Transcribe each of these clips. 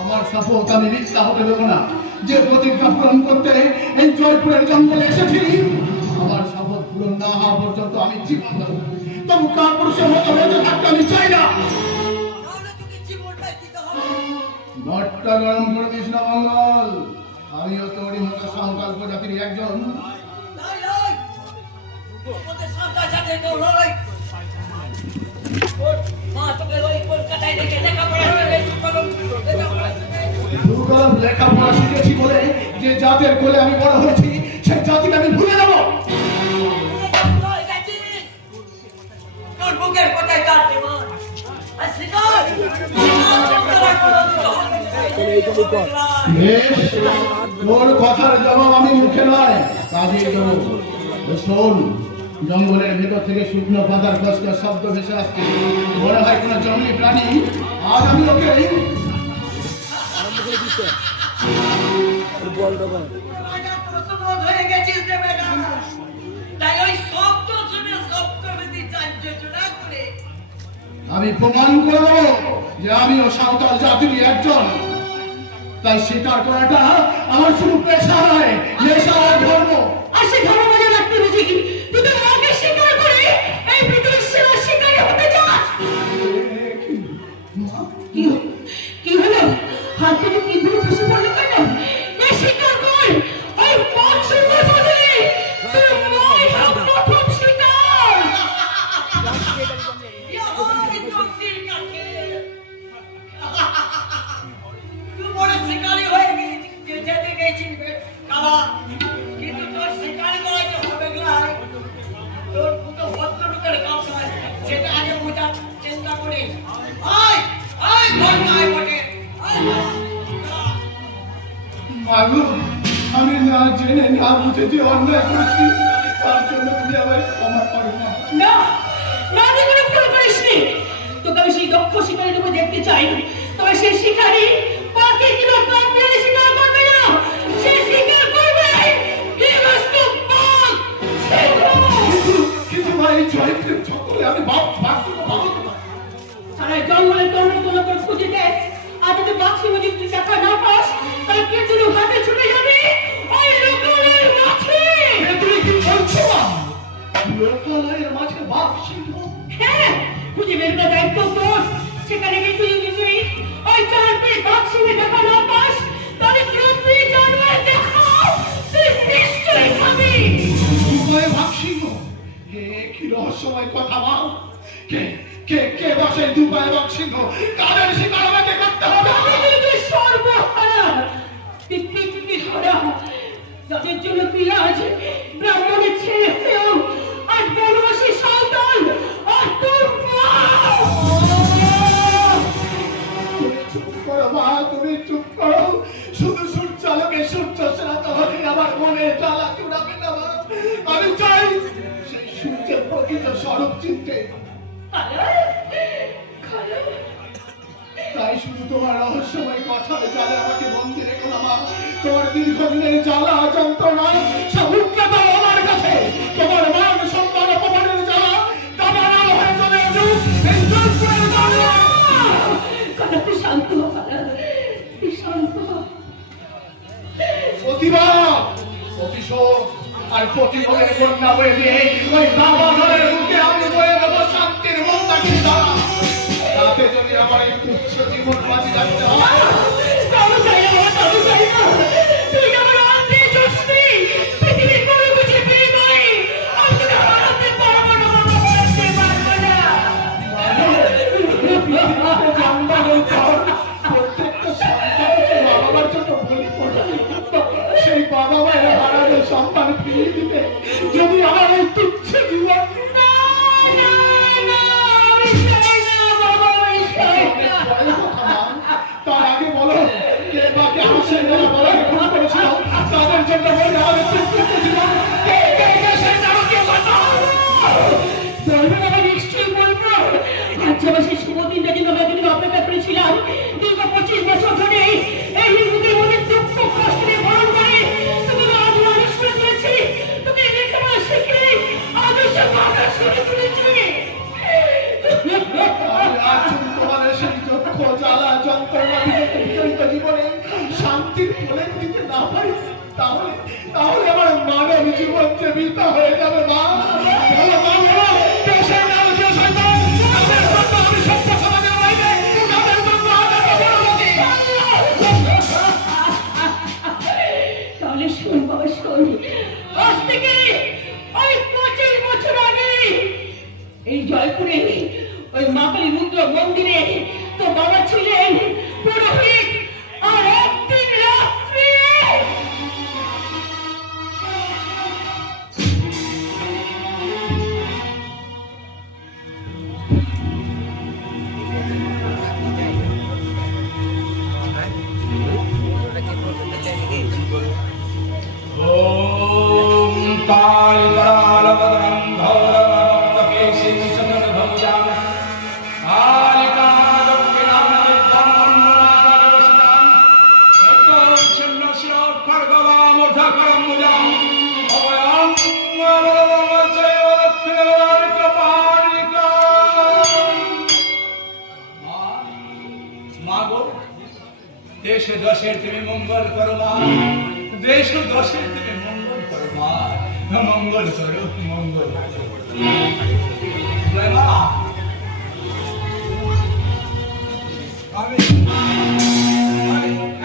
আমার শপথ আমি মিথ্যা হতে দেবো না। যে প্রতিজ্ঞা পূরণ করতে এই জয়পুরের জঙ্গলে এসেছি, আমার শপথ পূরণ না হওয়া পর্যন্ত আমি জীবন দেব। তবু কাপুরুষের মতো বেঁচে থাকতে আমি চাই না। মঠটা গরম করে দিস না মঙ্গল। আমিও তোরই মতো সাঁওতাল প্রজাতির একজন। লেখাপড়া শিখেছি বলে যে জাতের কোলে আমি বড় হয়েছি, সেই জাতিকে আমি ভুলে যাবো? তোর কথার জবাব আমি মুখে নয় কাজে দেবো। শোন, জঙ্গলের ভেতর থেকে শুকনো পাতার কষ্টের শব্দ ভেসে আসছে। মনে হয় কোনো জঙ্গলি প্রাণী আজ আমি ওকে আমি প্রমাণ করে দেবো যে আমিও সাঁওতাল জাতির একজন। তাই স্বীকার করাটা আমার শুধু পেশা নয়, নেশা আর ধর্ম। আর সে ধর্ম মানে রাখতে বুঝি তুই তো আমাকে স্বীকার করে এই পৃথিবীর সেরা শিকারী হতে চাস? কি হলো? হাত থেকে কি ধরে বসে পড়লো কেন? এই স্বীকার কর, ওই পঞ্চম বদলে তুই নয় প্রথম শিকার। শিকারী হয়ে যেতে গেছিস কালা, কিন্তু তোর শিকারী করা যে হবে গলাই, তোর দুটো ভদ্রলোকের কাজ নয়, সেটা আগে বোঝার চেষ্টা করিস। আয় আয় ঘটনায় বটে মাগো, আমি না জেনে না বুঝে যে অন্যায় করেছি, তার জন্য তুমি আমায় ক্ষমা করো না। না না, তুই কোনো ভুল করিসনি। তোকে আমি সেই দক্ষ শিকারী রূপে দেখতে চাই। তবে সেই শিকারী পাখি কিংবা কাকড়ালি শিকার করবে না, সে শিকার করবে কিন্তু ভাই জয়পুরের জঙ্গলে আমি বাপ সারা জঙ্গলে তোর করে খুঁজে দেখ। আর যদি বাক্সি মজিদ তুই দেখা না পাস, তাহলে কে তুই হাতে ছুটে যাবি ওই লোকালয়ের মাঝে। তুই কি বলছো? লোকালয়ের মাঝে বাপ সিংহ? হ্যাঁ, খুঁজে বের করার দায়িত্ব তোর। সেখানে গিয়ে তুই ওই চারটি বাক্সিকে দেখা না পাস, তাহলে যদি জানোয়ার দেখাও তুই নিশ্চয়ই খাবি। বাপ সিংহ? কি রহস্যময় কথা বল। কে কে কে বসে দুবাই বাপ সিংহ? কাদের শিকার আমাকে করতে হবে? তুই সর্বহারা, তুই হারা, যাদের জন্য তুই আজ ব্রাহ্মণের ছেলে হয়েও আজ বনবাসী সাঁওতাল আর তোর মা। চুপ করো মা, তুমি চুপ করো। শুধু সূর্যালোকে সূর্য সেরাতে হলে আমার মনে জ্বালা চুড়াবে না মা। আমি চাই সেই সূর্যের প্রকৃত স্বরূপ চিনতে। তাই শুধু তোমার রহস্যময় কথার জালে আমাকে বন্দি রেখো না মা। তোমার দীর্ঘদিনের জ্বালা যন্ত্রণা সব উঠে দাও আমার কাছে। তোমার মান সম্মান অপমানের জ্বালা দাবানল হয়ে চলে আসুক এই জয়পুরের জ্বালা। তুই শান্ত হ, তুই শান্ত হ। প্রতিভা, প্রতিশোধ আর প্রতিশোধের বন্যা বয়ে দিয়ে ওই দাবানলের বুকে আমি বয়ে দেবো শান্তির মন্দাকিনী ধারা। তাতে যদি আমার এই তুচ্ছ জীবন বাঁচি রাখতে হয়। তবে চাই না, তবে চাই না। তুই আমার অন্তে চুষবি, পৃথিবীর কোনো কিছু পেয়ে নয়। আমি তোকে হারাতে পারবো না, হারাতে পারবো না। প্রত্যেকটা সন্তানকে বাবা মার জন্য বলি পড়ে। সেই বাবা মায়ের হারানো সন্তান ফিরিয়ে দিতে যদি আমার এই তুচ্ছ জীবন। না না না, আমি চাই না বাবা, আমি চাই না। তার আগে বলো কে বাকি আমার সঙ্গে বলা ভুল করেছিল, তাদের জন্য বলে আমাদের তুচ্ছ জীবন কে কে কে সেটা আমাকে বাঁচাও। বলবেন, আমি নিশ্চয়ই বলবো। রাজ্যবাসী শুভদিনটা কিন্তু আমরা কিন্তু অপেক্ষা করেছিলাম। দীর্ঘ 25 বছর ধরে এই হিন্দুদের মধ্যে দুঃখ কষ্ট নিয়ে বরণ করে তোকে আজ মানুষ করে তুলেছি, তোকে লেখাপড়া শিখে আদর্শ মানুষ করে তুলেছি। আমি আজ তোমাদের সেই দুঃখ জ্বালা যন্ত্রণা বিচলিত জীবনে শান্তির প্রলেপ দিতে না পারি, তাহলে তাহলে আমার মানব জীবন যে বৃথা হয়ে যাবে। মা বলো, মা বলো, দেশের নাম যে শয়তান, তাদের জন্য আমি সত্য সমাজের বাইরে, তাদের জন্য আমি বড় তাহলে শোন বাবা, শোন, আজ থেকে ওই 25 বছর আগে এই জয়পুরে ওই মা কালী রুদ্র মন্দিরে তো বাবা ছিলেন পুরোহিত, আর একদিন রাত্রে ओम कालिकालवदनं धौरवनमकेशं चन्द्रभुजां कालिका दक्षिणाभिमुखं मन्मनादवसितां यत्तच्छिन्नशिरो खड्गवामुर्धकरम्बुजां अभयं वरदमचैव दक्षिणवारिकपाणिका मागो देश दशेर তুমি মঙ্গল করো মা, দেশ দশের তুমি মঙ্গল করো মা, মঙ্গল করো, মঙ্গল করো মা। আমি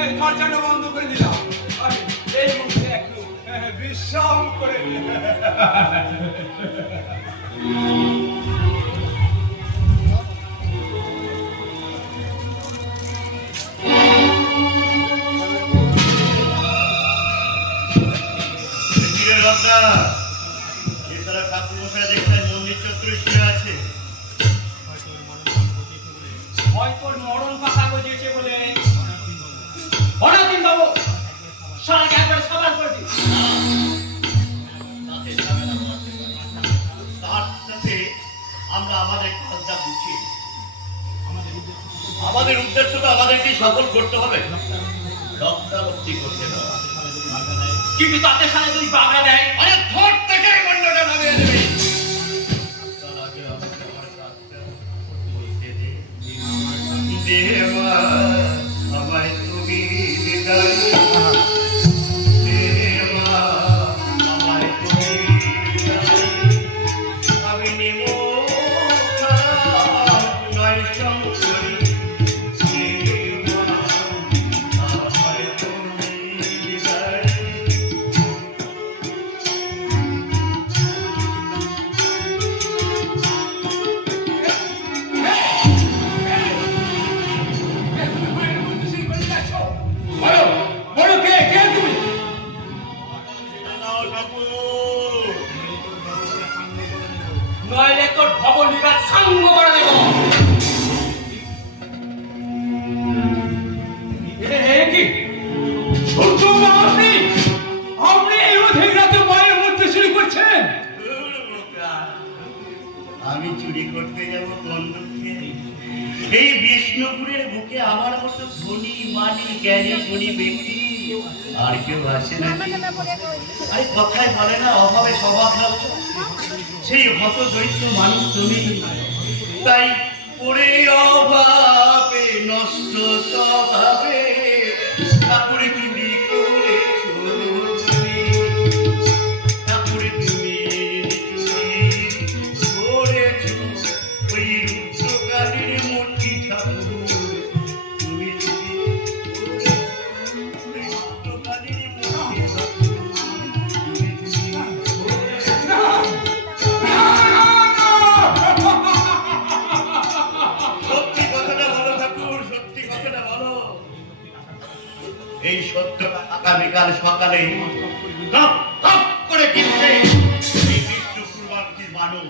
এই দরজাটা বন্ধ করে দিলাম, আমি এই মুহূর্তে একটু বিশ্রাম করে হয়তো মরণ কথা বুঝিয়েছে বলে অনাদিন বাবু সারাকে একবার সবার করে দিই। তার সাথে আমরা আমাদের কাজটা বুঝি, আমাদের উদ্দেশ্য তো আমাদেরকে সফল করতে হবে, রক্ষাবর্তী করতে হবে। কিন্তু তাদের সাথে যদি বাগড়া দেয়, আরে ধর থেকে মন্ডটা নামিয়ে দেবে। দেবা আমায় তুমি বিদায়, দেবা আমায় তুমি বিদায়, আমি নিব নয় শঙ্করী, দেবা আমায় তুমি বিদায়। নইলে তোর খবর নিবার সঙ্গ করে দেব। কি আপনি আপনি এই অধিক রাতে মায়ের মধ্যে চুরি করছেন? আমি চুরি করতে যাব কোন দুঃখে? এই বিষ্ণুপুরের বুকে আমার মতো ধনী মানি জ্ঞানী গুণী ব্যক্তি আর কেউ আছে না? আরে কথায় বলে না, অভাবে স্বভাব নষ্ট। সেই হত দরিদ্র মানুষ তুমি, তাই পড়ে অভাবে নষ্ট স্বভাবে ঠাকুরে চুরি করেছো তুমি, ঠাকুরে তুমি চুরি করেছো ওই রুদ্রকালীর মূর্তি ঠাকুর, তুমি চুরি করেছো ওই রুদ্রকালীর মূর্তি ঠাকুর, তুমি চুরি করেছো। সত্যি কথাটা বলো ঠাকুর, সত্যি কথাটা বলো। এই সত্য আগামীকাল সকালে কপ কপ করে কিনবে এই বিষ্ণুপুর বাড়ির মানুষ।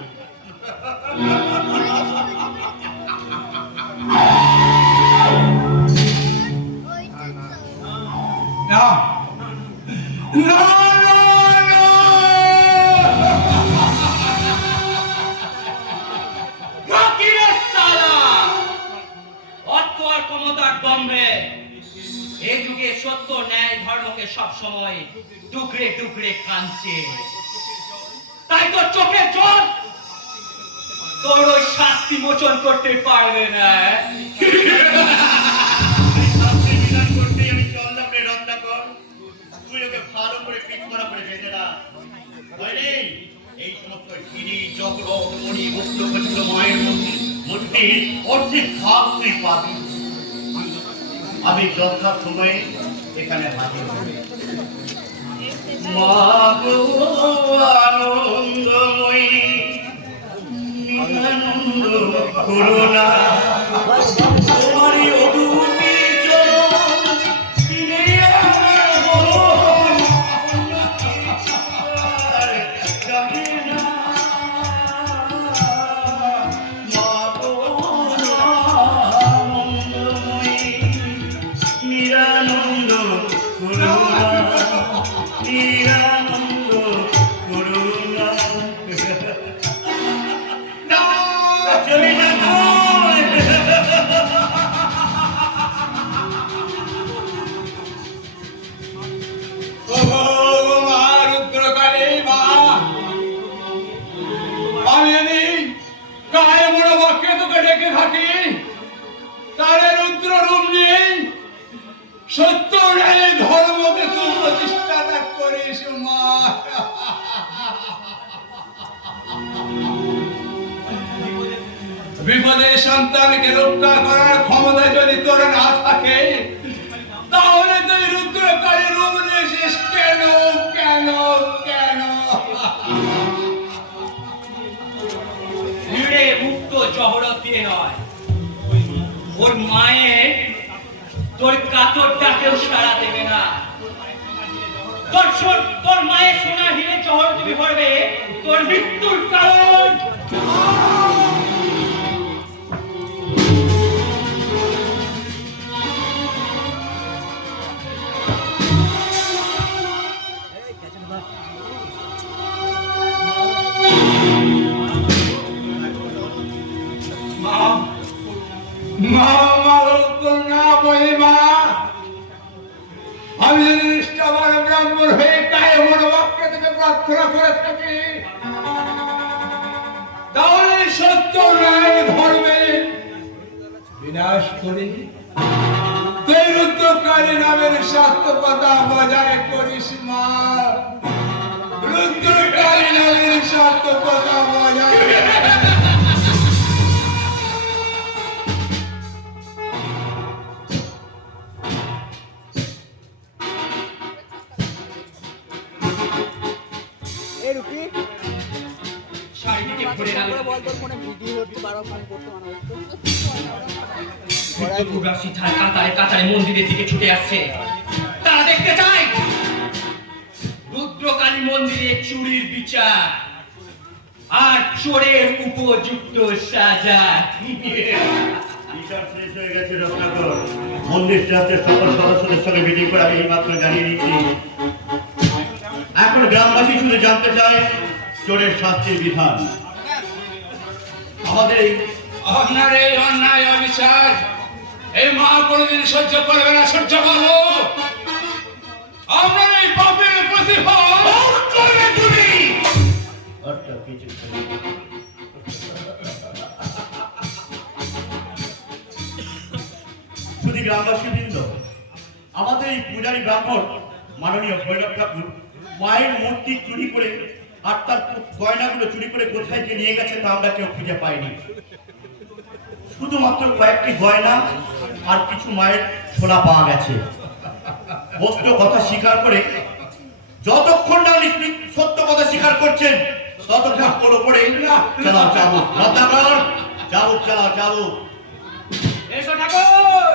না না না না, ফকিরের শালা! অর্থ আর ক্ষমতার দম্ভে এই যুগে সত্য ন্যায় ধর্মকে সব সময় টুকরে টুকরে কাঁদছে। তাই তো চোখের জল তোর ওই শাস্তি মোচন করতে পারবে না। এই শাস্তি বিধান করতে ভয় নেই। এই সমস্ত গিরি চক্র মণি মুক্ত খচিত মায়ের মূর্তির অর্ধেক ভাগ তুই পাবি। আমি যথা সময়ে এখানে হাজির হব। মা গো আনন্দময়ী নিরানন্দ করুণা তোমারই অদূতি চরণ নিয়ে আমার জানে না। মা গো আনন্দময়ী নিরানন্দ করুণা নিরানন্দ করুণা। না চলে না সত্য ন্যায় ধর্মকে তুই প্রতিষ্ঠা করিস মা। বিপদে সন্তানকে রক্ষা করার ক্ষমতা যদি তোর না থাকে তাহলে তুই রুদ্রকারী রূপ নিয়েছিস কেন কেন কেন? ভিড়ে মুক্ত জহরত দিয়ে নয়, ওর মায়ের তোর কাতর ডাকেও সাড়া দেবে না। তোর মায়ের সোনা হিরে জহর তুমি ভরবে তোর মৃত্যুর কারণ। আমি নিষ্ঠাবান ব্রাহ্মণ হয়ে কায়ে মনোবাক্যে থেকে প্রার্থনা করে থাকি তাহলে সত্য ন্যায় ধর্মে বিনাশ করি তুই রুদ্রকারী নামের সার্থকতা বজায় করিস মা। রুদ্রকারী নামের সার্থকতা বজায় মন্দিরের দিকে ছুটে আসছে, তারা দেখতে চাই রুদ্রকালী মন্দিরে চুরির বিচার আর চোরের উপযুক্ত সাজা। বিচার শেষ হয়ে গেছে রত্নাকর। মন্দির ট্রাস্টের সকল সদস্যদের সঙ্গে মিটিং করে আমি এইমাত্র জানিয়ে দিচ্ছি। এখন গ্রামবাসী শুধু জানতে চায় চোরের শাস্তির বিধান। আমাদের আপনার এই অন্যায় অবিচার এই মা কোনদিন সহ্য করবে না। সহ্য করো আপনার এই পাপের প্রতিফল করবে তুমি। শুধু গ্রামবাসী বৃন্দ, আমাদের এই পূজারী ব্রাহ্মণ মাননীয় ভৈরব ঠাকুর মায়ের মূর্তি চুরি করে আর তার গয়নাগুলো চুরি করে কোথায় যে নিয়ে গেছে তা আমরা কেউ খুঁজে পাইনি। শুধুমাত্র কয়েকটি গয়না আর কিছু মায়ের সোনা পাওয়া গেছে। বস্তু কথা স্বীকার করে যতক্ষণ না সত্য কথা স্বীকার করছেন ততক্ষণ কোনো পড়ে চালাও চাবুক। রত্নাকর চাবুক চালাও চাবুক। এসো ঠাকুর,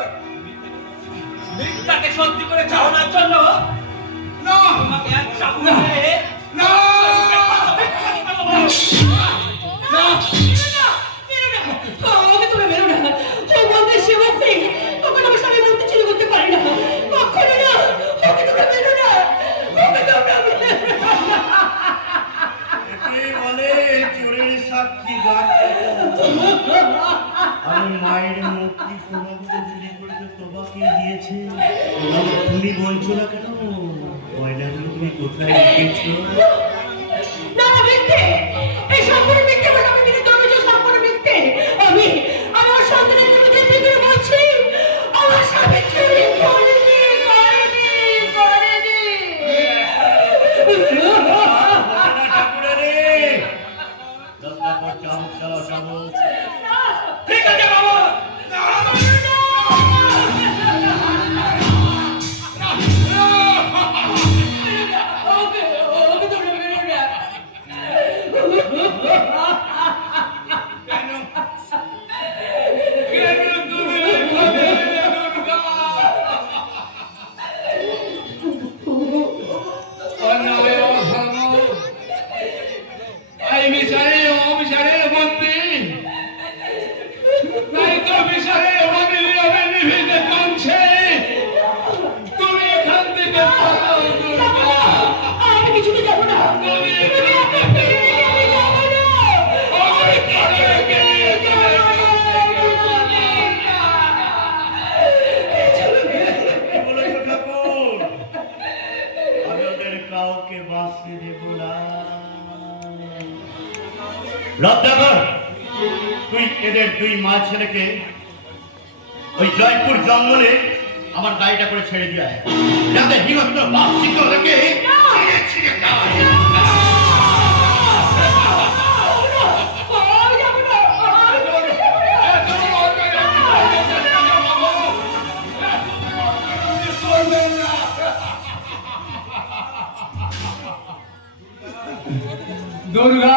মিথ্যাকে সত্যি করে চাওয়ার জন্য না তোমাকে এক চাবুক মেরে না আমি মায়ের মূর্তি সোনাগুলো চুরি করে তোমাকে দিয়েছে, তুমি বলছো না কেন? গয়নাগুলো তুমি কোথায় রেখেছো? আমার সন্তানের থেকে বলছি আমার স্বামী চুরি করেনি। রত্নাকর, তুই এদের দুই মা ছেলেকে ওই জয়পুর জঙ্গলে আমার গাড়িটা করে ছেড়ে দিয়ে আয়, যাতে হিংস্র বাপ শিক্ষককে ছিঁড়ে ছিঁড়ে খায়। দুর্গা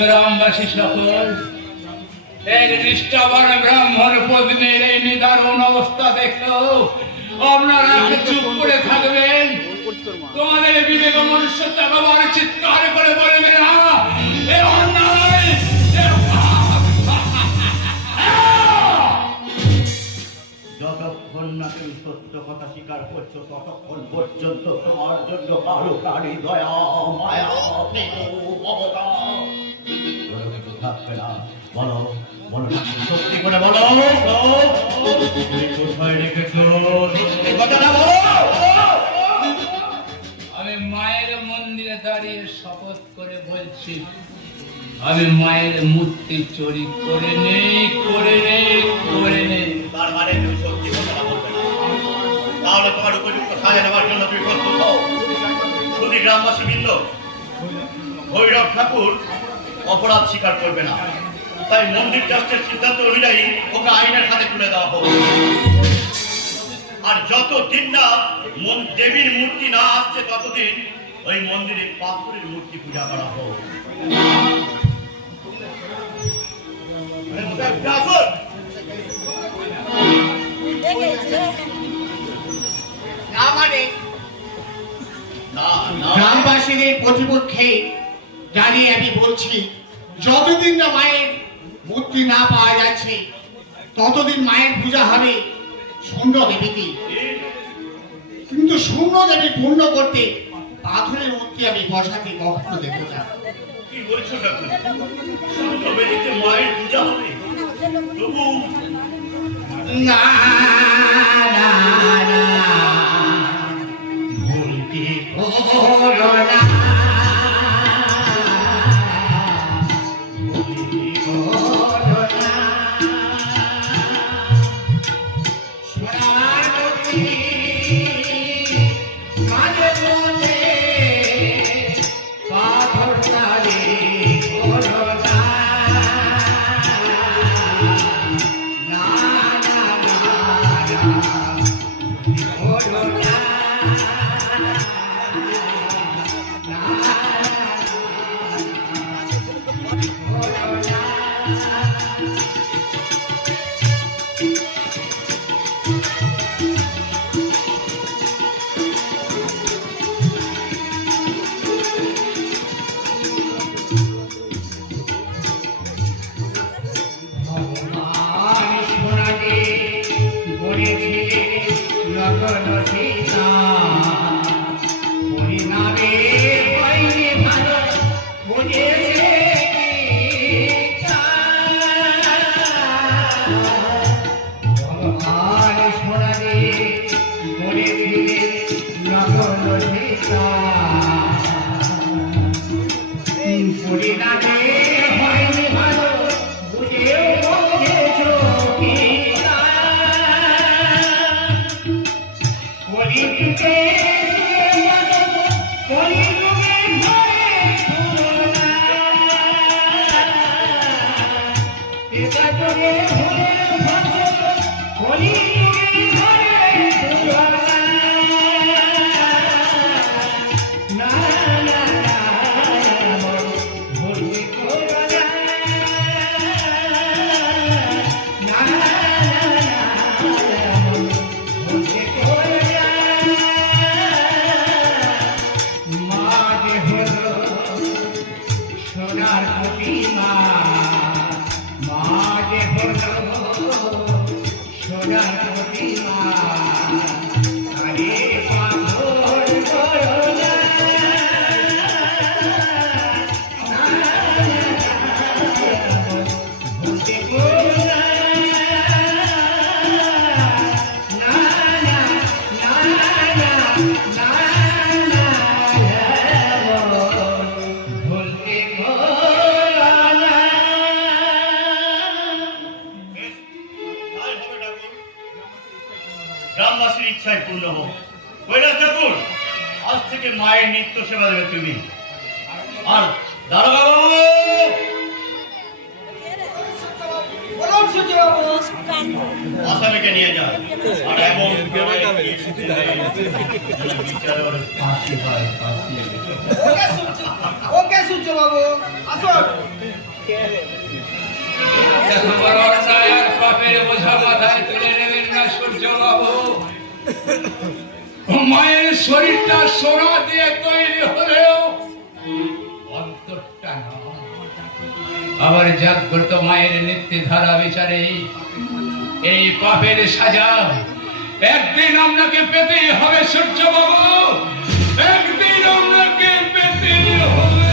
গ্রামবাসী সকল, এক নিষ্ঠাবান ব্রাহ্মণ পত্নীর এই নিদারুণ অবস্থা দেখলেও আপনারা চুপ করে থাকবেন? তোমাদের বিবেক মনুষ্যত্ব ব্যবহার চিৎকার করে বলবে না এ অন্যায়, এ পাপ। যতক্ষণ না তুমি সত্য কথা স্বীকার করছো ততক্ষণ পর্যন্ত তোমার জন্য কারো প্রাণী দয়া মায়া মমতা থাকবে না। বলো বলো, সত্যি করে বলো, তুমি কোথায় রেখেছো? সত্যি কথাটা বলো। আমি মায়ের মন্দিরে দাঁড়িয়ে শপথ করে বলছি, আমি মায়ের মূর্তি চুরি করে নেই, করে নেই, করে নেই। তার মানে তুমি সত্যি কথাটা বলবে না, তাহলে তোমার উপযুক্ত সাজা নেওয়ার জন্য তুমি প্রস্তুত হও। যদি গ্রামবাসী বৃন্দ, ভৈরব ঠাকুর অপরাধ স্বীকার করবে না, তাই মন্দির ট্রাস্টের সিদ্ধান্ত অনুযায়ী ওকে আইনের হাতে তুলে দেওয়া হোক। আর যতদিন না দেবীর মূর্তি না আসছে ততদিন ওই মন্দিরে পাথরের মূর্তি পূজা করা হোক। না মানে না না, গ্রামবাসীদের প্রতিপক্ষে দাঁড়িয়ে আমি বলছি, যতদিন না মায়ের মূর্তি না পাওয়া যাচ্ছে ততদিন মায়ের পূজা হবে শূন্য দেবীতে। কিন্তু শূন্য দেবী পূর্ণ করতে পাথরের মূর্তি আমি বসাতে কখনো দেব না। কি বলছো ঠাকুর? শূন্যবেদিতে মায়ের পূজা হবে? তবু না না না, ভুলটি করো না, ভুলটি করো না। সোনার নদী মাঝে মধ্যে পাথর তারে করো না। না না না না, করো না। কৈলাস ঠাকুর, আজ থেকে মায়ের নিত্য সেবা দেবে তুমি। আর দারোগা বাবু, আসামিকে নিয়ে যান। আর এমন বিচারের ফাঁসি হয়, ফাঁসি। ওকে সূর্য বাবু, আসুন। তোমার অন্যায় আর পাপের বোঝা মাথায় তুলে নেবেন না সূর্যবাবু। মায়ের শরীরটা সোনা দিয়ে তৈরি হলেও অন্তরটা না। আবার জাগ্রত মায়ের নিত্য ধারা বিচারে এই পাপের সাজা একদিন আপনাকে পেতেই হবে সূর্যবাবু, একদিন আপনাকে পেতেই হবে।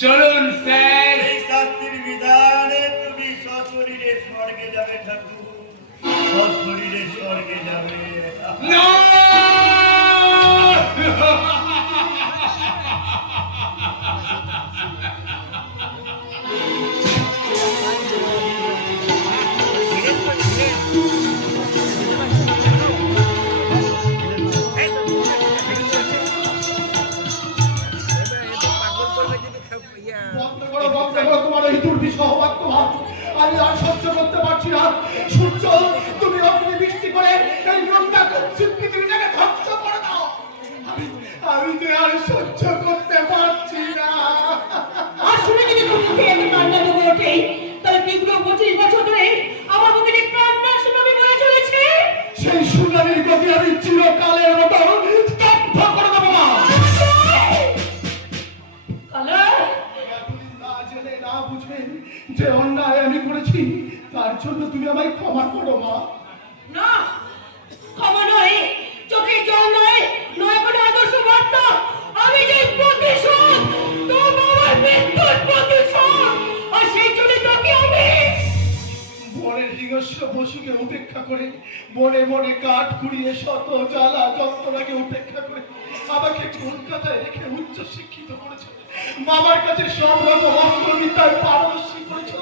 চলুন স্যার। এই শাস্তির বিধানে তুমি সশরীরে স্বর্গে যাবে ঠাকুর, সশরীরে স্বর্গে যাবে। না! বন্ধ করো, তোমার এই দুর্বিষহ বাক্যভাব আমি আর সহ্য করতে পারছি না। সূর্য, তুমি অগ্নি বৃষ্টি করে এই নোংরা কুৎসিত পৃথিবীটাকে ধ্বংস করে দাও। আমি যে আর সহ্য করতে পারছি না। আর শুনে যদি তোর মুখে এত কান্না জমে ওঠে, তাহলে দীর্ঘ 25 বছর ধরে আমার মুখে যে কান্না শুনাবি বলে চলেছে, সেই সুনামির গতি আমি চিরকালের মতো স্তব্ধ করে দেবো না। কালা, এতদিন না জেনে না বুঝে যে অন্যায় আমি করেছি, তার জন্য তুমি আমায় ক্ষমা করো মা। না, ক্ষমা নয়, চোখের জল নয়, নয় কোনো আদর্শ বার্তা। আমি যে প্রতিশোধ, তোর বাবার মৃত্যুর প্রতিশোধ, আর সেই জন্য তোকে আমি বনের হিংস্র পশুকে উপেক্ষা করে, বনে বনে কাঠ কুড়িয়ে শত জ্বালা যন্ত্রণাকে উপেক্ষা করে আমাকে কলকাতায় রেখে উচ্চ শিক্ষিত করেছে। মামার কাছে সব রকম অস্ত্রবিদ্যায় পারদর্শী করেছ।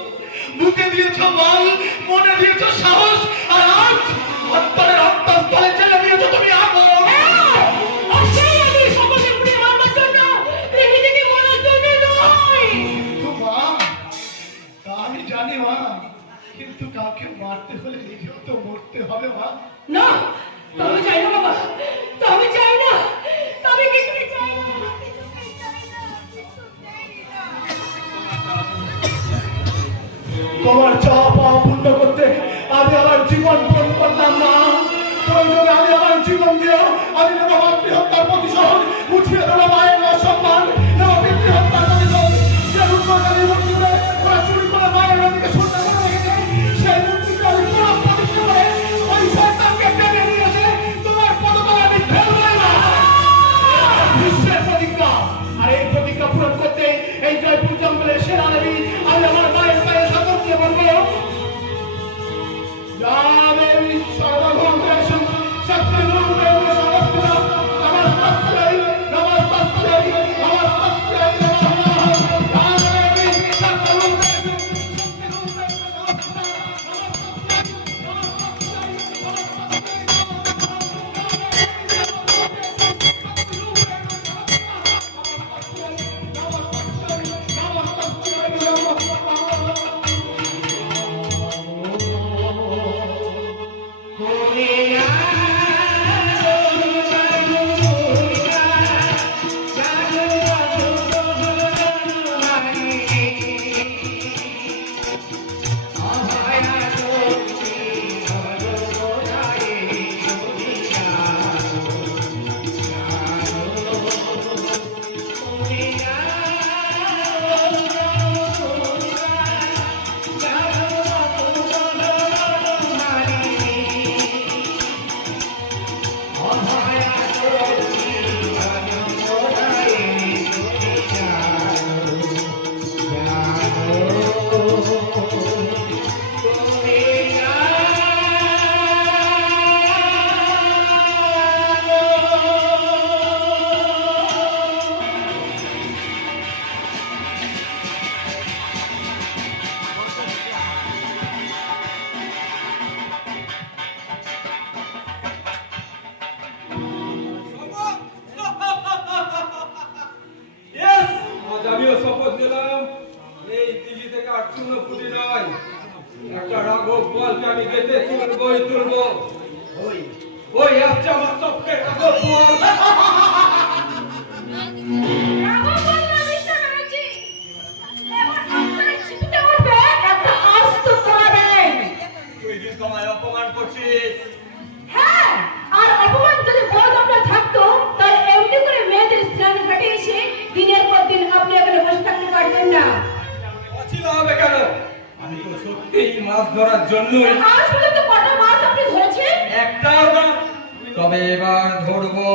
বুকে দিয়েছ বল, মনে দিয়েছ সাহস, আর আজ অন্তরের অন্তঃস্থলে ছেড়ে দিয়েছ তুমি আগুন। আর সেই আমি সকলকে পুড়িয়ে মারবার জন্য, পৃথিবীকে মরার জন্য নয়। কিন্তু মা, তা আমি জানি মা, কিন্তু কাউকে মারতে হলে নিজেও তো মরতে হবে মা। না, তবে চাই না বাবা, তবে চাই না, তবে কিছুই চাই না, কিছুই চাই না, কিছুই না। তোমার চাওয়া পাওয়া পূর্ণ করতে আমি আমার জীবন পণ করলাম না। প্রয়োজনে আমি আমার জীবন দিয়েও আমি নেব মাতৃহত্যার প্রতিশোধ, উঠিয়ে দেবো মায়ের অসম্মান, নেব পিতৃহত্যার প্রতিশোধ। যে রূপকারী মূর্তিতে ওরা চুরি করে মায়ের নদীকে সন্ধ্যা করে রেখেছে, সেই মূর্তিকে আমি পুনঃ প্রতিষ্ঠা করে ওই সন্তানকে টেনে নিয়ে এসে তোমার পদতলে আমি ফেলবই না। বিশ্বের প্রতিজ্ঞা, আর এই প্রতিজ্ঞা পূরণ করতে এই জয়পুর জঙ্গলের সেরা দেবী আমি আমার মায়ের পায়ে শপথ দিয়ে বলবো, আমি গেতে তুলবো ওই আসছে আমার চোখের কাগজ তোমার তুই কি তোমায় অপমান করছিস? হ্যাঁ, আর অপমান যদি বড় আপনার থাকতো তাহলে এমনি করে মেয়েদের স্নান ঘাটে এসে দিনের পর দিন আপনি এখানে বসে থাকতে পারতেন না। অছিল হবে কেন? আমি তো সত্যিই মাছ ধরার জন্যই আজ পর্যন্ত কটা মাছ আপনি ধরেছেন? একটাও না, তবে এবার ধরবো।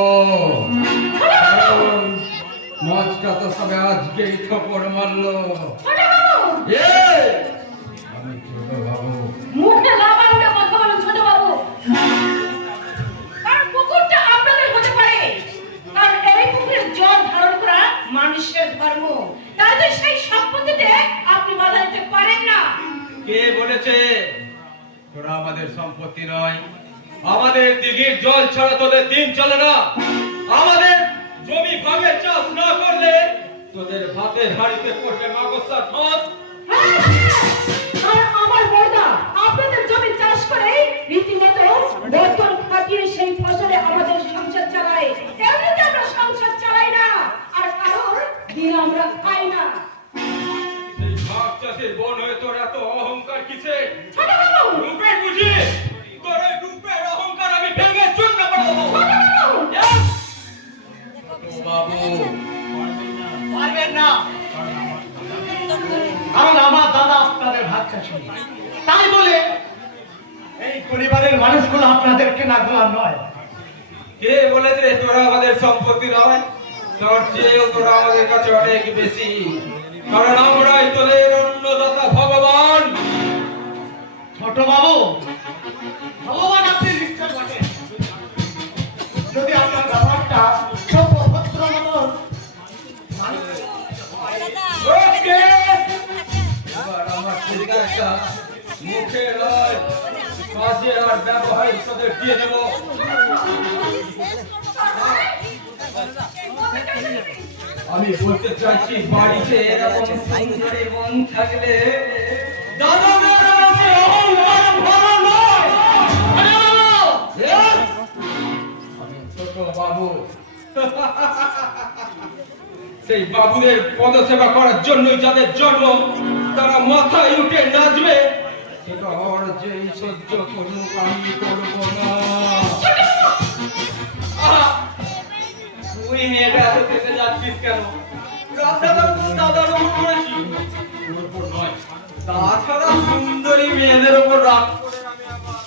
কারণ মাছটা তো সবে আজকেই ঠোকর মারলো। ছোট বাবু, এই, আমি ছোট বাবু। মুখে লাগানো কথা বলেন ছোট বাবু। কারণ পুকুরটা আপনাদের হতে পারে, কারণ এই পুকুরের জল ধারণ করা মানুষের ধর্ম, তাই তো সেই সম্পত্তিতে আপনি বাধা দিতে পারেন না। কে বলেছে তোরা আমাদের সম্পত্তি নয়? আমাদের দিঘির জল ছাড়া তোদের দিন চলে না। আমাদের জমি ভাগে চাষ না করলে তোদের ভাতের হাড়িতে পড়বে মাগসা ঠোঁট। আর আমার বড়দা আপনাদের জমি চাষ করে রীতিমতো বছর খাটিয়ে সেই ফসলে আমাদের সংসার চালায়। এমনিতে আমরা সংসার চালাই না, আর কারোর দিন আমরা খাই না। সেই ভাগ চাষের বন হয়ে তোর এত অহংকার কিসে? ছোট বাবু, রূপের বুঝি? তোর এই রূপের অহংকার আমি ভেঙে চূর্ণ করে দেবো। ছোট বাবু, ছোট বাবু, পারবেন না, কারণ আমার দাদা আপনাদের ভাগ চাষি, তাই বলে এই পরিবারের মানুষগুলো আপনাদেরকে না গোলাম নয়। কে বলেছে তোরা আমাদের সম্পত্তি নয়? তোর চেয়েও তোরা আমাদের কাছে অনেক বেশি, কারণ আমরাই তোদের অন্নদাতা ভগবান। ছোট বাবু, ভগবান আপনি নিশ্চয় বটে। যদি আপনার ব্যাপারটা সব অভদ্র মতন ওকে, এবার আমার পরিচয়টা মুখে নয় কাজে আর ব্যবহারে তোদের দিয়ে দেবো। আমি বলতে চাইছি বাড়িতে এরকম সুন্দরী বোন থাকলে দাদাদের মধ্যে অহংকার ভালো নয়। আমি ছোট বাবু, সেই বাবুদের পদসেবা করার জন্য যাদের জন্ম তারা মাথায় উঠে নাচবে, সেটা আর যেই সহ্য করুক আমি করবো না। তুই মেয়েটা এত খেতে যাচ্ছিস কেন? দাদার উপর করেছি, তোর উপর নয়। তাছাড়া সুন্দরী মেয়েদের উপর রাগ করে আমি আবার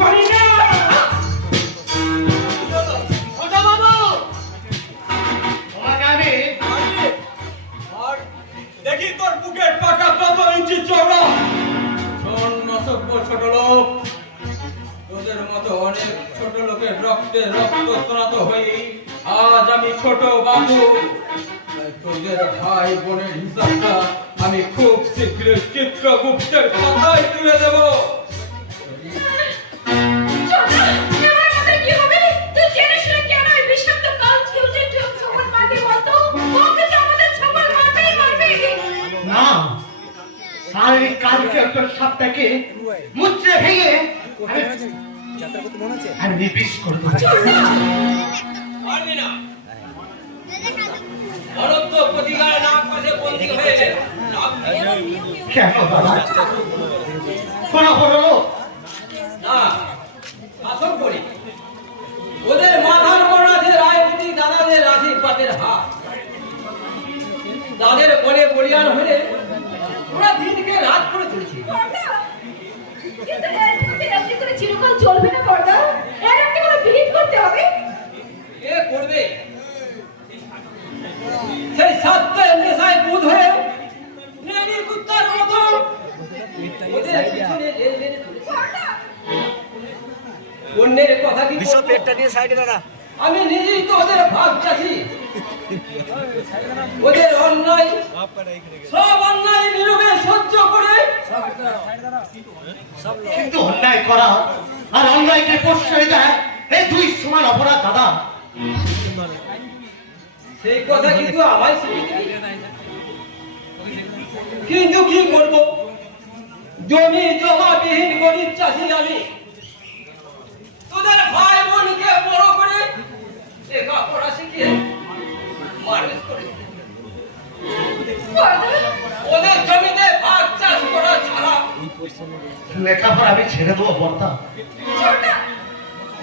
পারি না। ছোট বাবু, তোমাকে আমি আর দেখি তোর বুকের পাকা কত ইঞ্চি চওড়া। শোন অসভ্য ছোট লোক, তোদের মতো অনেক ছোট লোকের রক্তে রক্ত স্নাত হই আজ আমি ছোট বাবু। তাই তোদের ভাই বোনের হিসাবটা আমি খুব শীঘ্রই চিত্রগুপ্তের কথায় তুলে দেব। ছোট, এবার আমাদের কি হবে? তুই জেনে শুনে কেন এই বিষাক্ত কাল ছিউছে ছবল মারবি বলতো? ওকে তো আমাদের ছবল মারবেই মারবে। না, শারীরিক কাজকে একটা সপ্তাহকে মুচড়ে ভেঙে আমি নির্বিষ করে দেবো। পারবি না। অনন্ত প্রতিকারে না পাশে বন্দী হয়ে লাভ নেই। কেন দাদা? শোনা বড় লোক, না, শাসন করি। ওদের মাথার উপর আছে রায়পতি দাদাদের আশীর্বাদের হাত। তাদের বলে বলিয়ান হলে ওরা দিনকে রাত করে চলেছে। কিন্তু এমনি করে চিরকাল চলবে না বড়দা, এর একটা কোনো বিহিত করতে হবে। কে করবে? সেই সাতটা নেশায় বুধ হয়ে নেড়ি কুত্তার মতো ওদের পিছনে লেনদেনে চলেছে। অন্যের কথা কি বিশ্ব বলবো? পেটটা দিয়ে সাইডে দাঁড়া। আমি নিজেই তো ওদের ভাগ চাষি। ওদের অন্যায় সব অন্যায় নীরবে সহ্য করে কিন্তু অন্যায় করা আর অন্যায়কে প্রশ্রয় দেয় এই দুই সমান অপরাধ দাদা। সেই কথা কিন্তু আমায় শিখিয়ে দিবি। কিন্তু কি করব? জমি জমাবিহীন গরিব চাষি আমি। তোদের ভাই বোনকে বড় করে লেখাপড়া শিখিয়ে মানুষ করে ওদের জমিতে ভাগ চাষ করা ছাড়া লেখাপড়া আমি ছেড়ে দেবো বর্তা,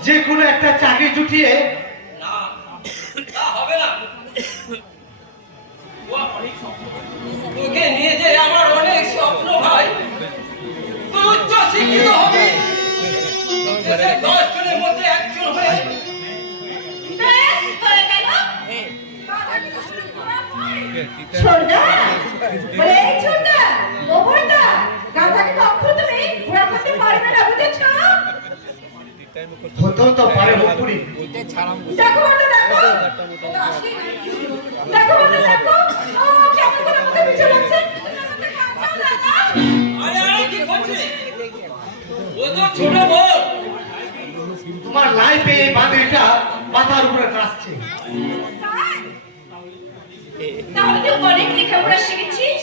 যে কোনো একটা চাকরি জুটিয়ে। না, তা হবে না। তোকে নিয়ে যে আমার অনেক স্বপ্ন ভাই। তুই উচ্চ শিক্ষিত হবি, দেশের 10 জনের মধ্যে একজন হয়ে ব্যাস হয়ে গেল। ছোটদা, বলে এই ছোটদা, গোবরদা, গাধাকে কখনো তুমি ঘোরা করতে পারবে না, বুঝেছো? হতেও তো পারে মুখপুরি। দেখো বড়দা, দেখো। দেখো বড়দা, দেখো। ও কেমন করে আমাকে পিছু লাগছে। আরে আরে কি করছিস? ও তো ছোট বোন। তোমার লাইফে এই বাঁদরিটা মাথার উপরে নাচছে। তাহলে তুই অনেক লেখাপড়া শিখেছিস,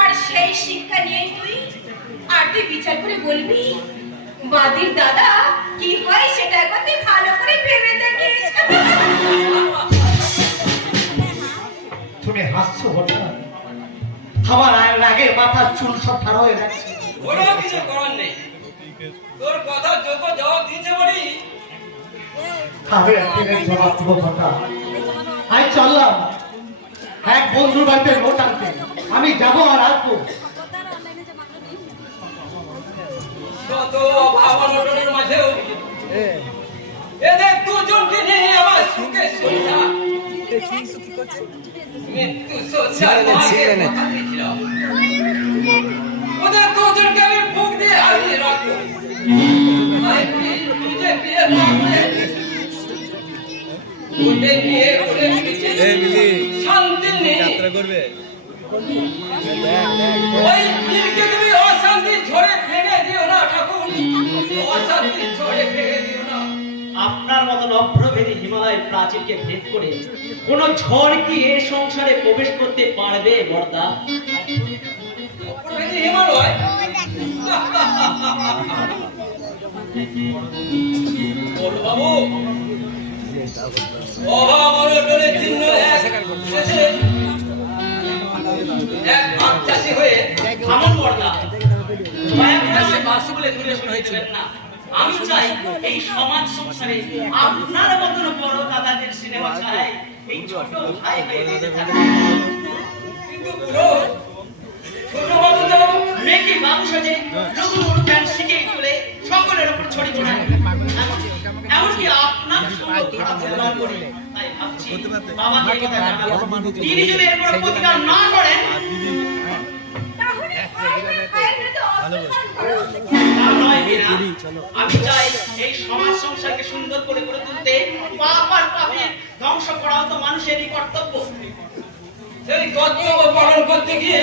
আর সেই শিক্ষা নিয়ে তুই বিচার করে বলবি বাদির দাদা কি হয় সেটা একবার তুই ভালো করে ভেবে দেখিস। তুমি হাসছো বটা, আমার রাগে মাথার চুল সব ঠাড়া হয়ে যাচ্ছে। কোনো কিছু করার নেই। তোর কথা যোগ্য জবাব দিতে পারি। আমি একদিনের জবাব দেবো বটা। আমি চললাম এক বন্ধুর বাড়িতে নোট আনতে, আমি যাবো আর আসবো। শত অভাব অনটনের মাঝেও এদের দুজনকে নিয়ে আমার সুখে সংসার। মৃত্যু শয্যার মাঝে কথা দিয়েছিলাম। ওদের দুজনকে আমি বুক দিয়ে হারিয়ে রাখবো। নিজে বিয়ে না করে ওদের নিয়ে করে শান্তি নেই। ওই দিনকে তুমি অশান্তি ঝড়ে ভেঙে দিও না ঠাকুর, অশান্তি ঝড়ে ভেঙে দিও না। আপনার মতন অভ্রভেদী হিমালয় প্রাচীরকে ভেদ করে কোন ঝড় কি এ সংসারে প্রবেশ করতে পারবে বর্দা? অভ্রভেদী হিমালয় বল বাবু, অভাব অনটনের চিহ্ন এক ভাগ চাষি হয়ে থামুন বর্দা, দয়া করে সে বাসু বলে দূরে সরে যাবেন না। আমি চাই এই সমাজ সংসারে আপনার মতন বড় দাদাদের সিনেমা চাই এই ছোট ভাই হয়ে বেঁচে থাকবে। কিন্তু পুরো ছোট বাবু তো মেকি বাবু সাজে লুকুর প্যান্ট শিখে তুলে সকলের উপর ছড়ি পড়ায়, এমনকি আপনার সঙ্গে খারাপ ব্যবহার করে। তাই ভাবছি বাবাকে এই কথা জানাবো। তিনি যদি এর কোনো প্রতিকার না করেন তাহলে ভাইয়ের বিরুদ্ধে অস্ত্রোচ্চারণ করো। তা নয় বিনা, আমি চাই এই সমাজ সংসারকে সুন্দর করে গড়ে তুলতে পাপ আর পাপের ধ্বংস করাও তো মানুষেরই কর্তব্য। সেই কর্তব্য পালন করতে গিয়ে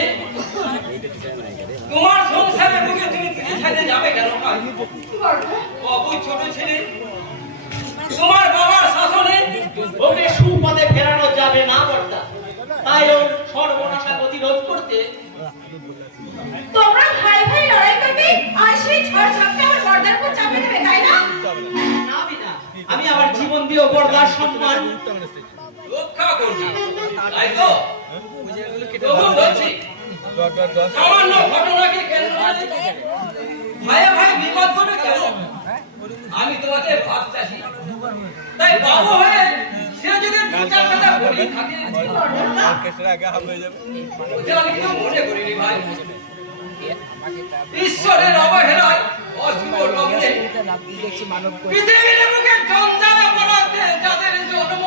তোমার সংসারের বুকে তুমি কিছু ছেড়ে যাবে কেন? বাবু ছোট ছেলে, তোমার বাবার শাসনে ওকে সুপথে ফেরানো যাবে না বর্দা। তাই ওর সর্বনাশা প্রতিরোধ করতে তোমরা ভাই ভাই লড়াই করবে আর সেই ঝড় ঝাপটা আমার বর্দার উপর চাপে দেবে, তাই না? না বিনা, আমি আমার জীবন দিয়েও বর্দার সম্মান রক্ষা করছি। তাই তো তবু বলছি, সামান্য ঘটনাকে কেন্দ্র করে ভাইয়ে ভাই বিপদ ঘটে কেন? আমি তোমাদের ভাত চাষি, তাই বাবু হয়ে সে যদি দু চার কথা বলি থাকে ওদের আমি কেউ মনে করিনি ভাই। ঈশ্বরের অবহেলায় অশুভ লগ্নে পৃথিবীর বুকে জঞ্জালে পড়াতে যাদের জন্ম,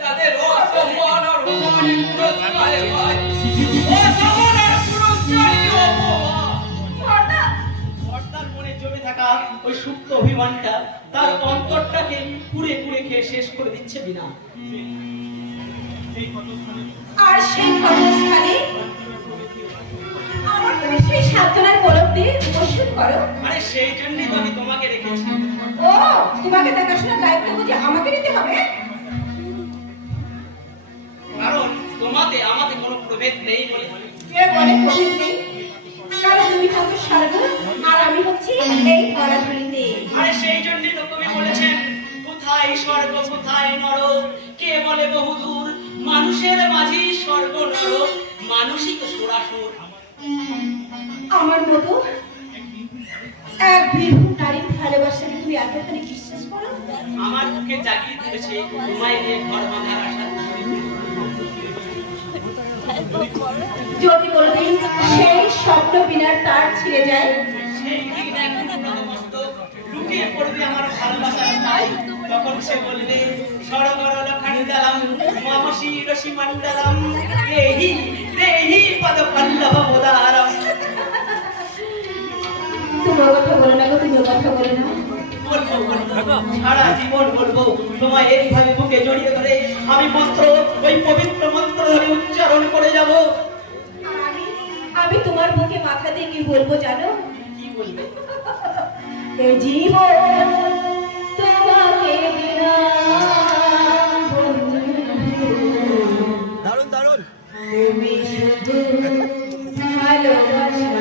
তাদের অসম্মান আর অপমানের পুরস্কারে ভাই অসম্মানের পুরস্কারই অপমান। বর্দার মনে জমে থাকা ওই সুপ্ত অভিমানটা তার অন্তরটাকে পুড়ে পুড়ে খেয়ে শেষ করে দিচ্ছে বিনা। আর সেই কর্মস্থানে আমার তুমি সেই সাধনার কলম দিয়ে উপস্থিত করো। আরে সেই জন্যই তো আমি তোমাকে রেখেছি। ও তোমাকে দেখাশোনার দায়িত্ব বুঝি আমাকে নিতে হবে? কারণ তোমাতে আমাতে কোনো প্রভেদ নেই বলে। কে বলে প্রভেদ নেই? কারণ তুমি থাকো স্বর্গ আর আমি হচ্ছি এই ধরাধুলিতে। আরে সেই জন্যই তো কবি বলেছেন, কোথায় স্বর্গ কোথায় নরক, কে বলে বহুদূর, মানুষের মাঝে স্বর্গ নরক, মানুষই তো সুরাসুর। আমার মতো এক বৃদ্ধ নারীর ভালোবাসাকে তুমি এতখানি বিশ্বাস করো? আমার মুখে জাগিয়ে তুলেছে তোমায় নিয়ে ঘর বাঁধার আশা। যদি কোনোদিন সেই স্বপ্ন বিনার তার ছিঁড়ে যায়, সেই দিন এখন নতমস্তক লুটিয়ে পড়বে আমার ভালোবাসার তাই। তখন সে বলবে সরগরল খান্ডালাম মামসি রসি মণ্ডলাম দেহি দেহি পদ পল্লব মোদারম। তোমার কথা বলো না গো, তুমি কথা বলো না। বলবো বলবো সারা জীবন বলবো তোমায় এইভাবে বুকে জড়িয়ে ধরে আমি মন্ত্র, ওই পবিত্র মন্ত্র ধরে উচ্চারণ করে যাব। আমি তোমার বুকে মাথা দিয়ে কি বলবো জানো? কি বলবে? এ জীবন তোমাকে দিলাম বন্ধু, দারুণ দারুণ। তুমি শুধু ভালোবাসা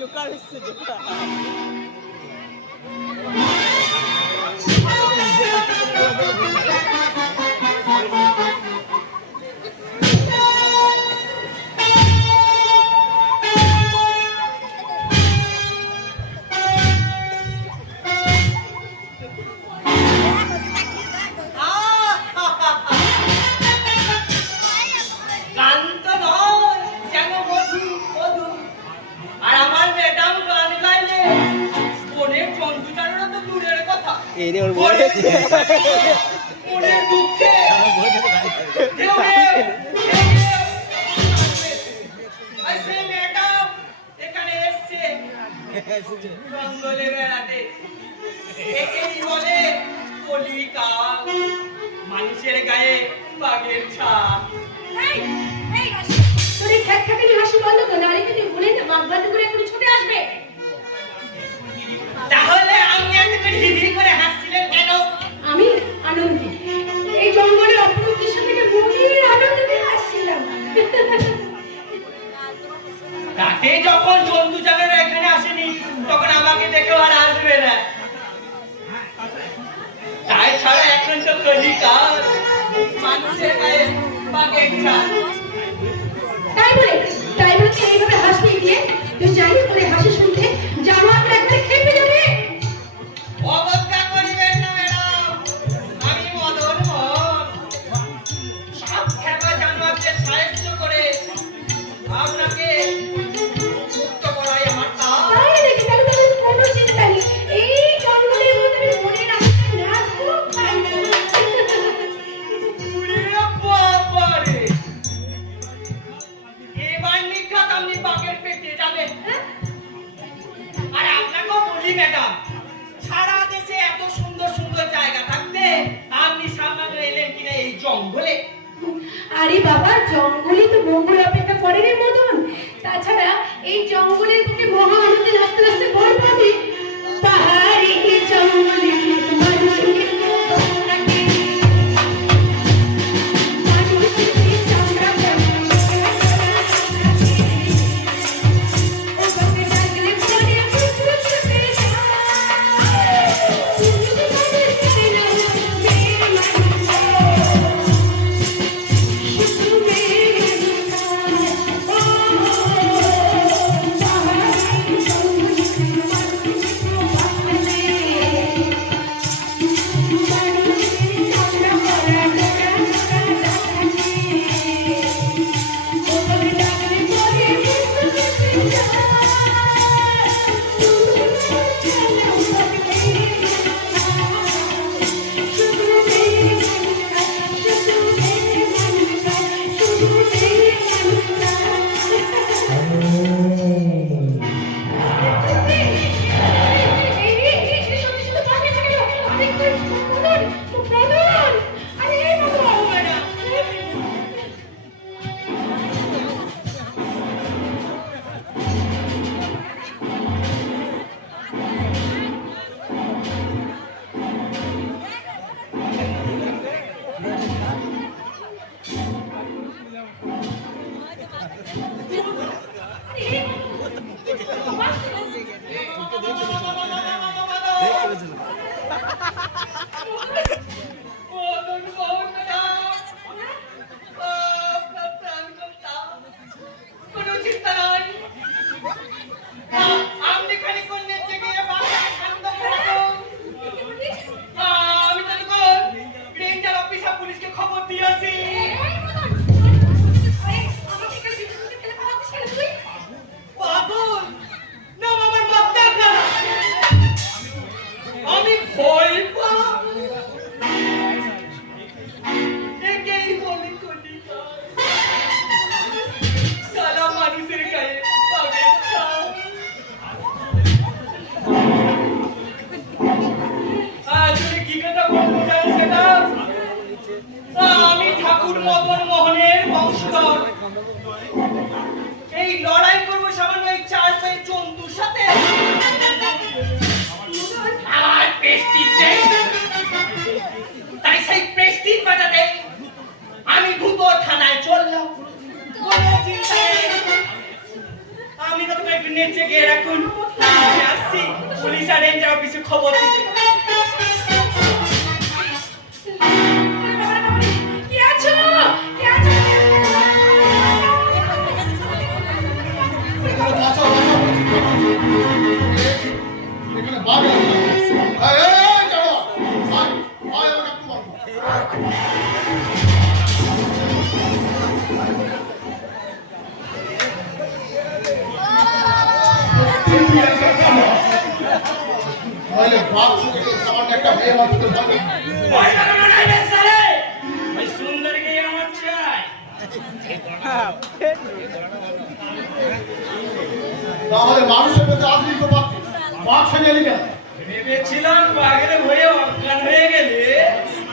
জোকার এসছে জোকার। মনের দুঃখে জঙ্গলে বেড়াতে একেই বলে কলিকাল। মানুষের গায়ে বাঘের ছাপ। তোর এই খ্যাটখ্যাটানি হাসি বন্ধ কর, নাহলে কিন্তু ভুলে না বাঘ বাঘ করে এখনই ছুটে আসবে। তাহলে আমি এত করে হিহি করে হাসছিলেন কেন? আমি আনন্দে এই জঙ্গলের অপরূপ দৃশ্য থেকে মনের আনন্দ নিয়ে হাসছিলাম। রাতে যখন জন্তু জানোয়ার এখানে আসেনি তখন আমাকে দেখেও আর আসবে না। তাই ছাড়া এখন তো কলিকাল, মানুষের গায়ে বাঘের ছাপ। তাই বলে তুই এইভাবে হাসতে গিয়ে তুই জানিস তোর এই হাসি শুনতে জানোয়ারটা একবারে খেপে যাবে। অবজ্ঞা করিবেন না ম্যাডাম, আমি মদন মোহন। সব খেপা জানোয়ারকে সাহায্য করে আপনাকে মুক্ত করাই আমার কাজ। তাই নাকি? তাহলে তো আমি কোনো চিন্তা নেই, এই জঙ্গলের মধ্যে আমি মনের আনন্দে নাচবো, খাইবো। ওরে বাবারে! এবার নিখাত আপনি বাঘের পেটে যাবেন। আর আপনাকেও বলি ম্যাডাম, সারা দেশে এত সুন্দর সুন্দর জায়গা থাকতে আপনি সামান্য এলেন কিনা এই জঙ্গলে? আরে বাবা, জঙ্গলই তো মঙ্গল অপেক্ষা করে রে মদন। তাছাড়া এই জঙ্গলের বুকে মহা আনন্দে নাচতে নাচতে ভর পাবে। পাহাড়ি জঙ্গলে মানুষের থাকে, মানুষের চামড়া ও তোকে ডাকলে পরে ছুটে যায়। তুমি যদি করে না মেরে মদন মোহনের বংশধর। এই লড়াই করবো সামান্য এই চার পায়ে জন্তুর সাথে। আমার প্রেস্টিজ নেই, তাই সেই প্রেস্টিজ বাঁচাতে আমি দ্রুত থানায় চললাম। কোনো চিন্তা নেই, আমি তো তোমাকে একটু নেচে গিয়ে রাখুন, আমি আসছি পুলিশ আর রেঞ্জার অফিসে খবর দিতে। এখানে বাঘ আছে। যাও আয় আয় আমাকে একটু বল। তাহলে বাঘ শুনে সামান্য একটা মেয়ে মাত্র বলে ভয় লাগানো নাই রে সালে, ওই সুন্দর গিয়ে আমার চাই। তাহলে মানুষের কাছে আসলি তো পাচ্ছিস। বাঘ সাজিয়ে দিলেন? ভেবেছিলাম বাঘের ভয়ে অজ্ঞান হয়ে গেলে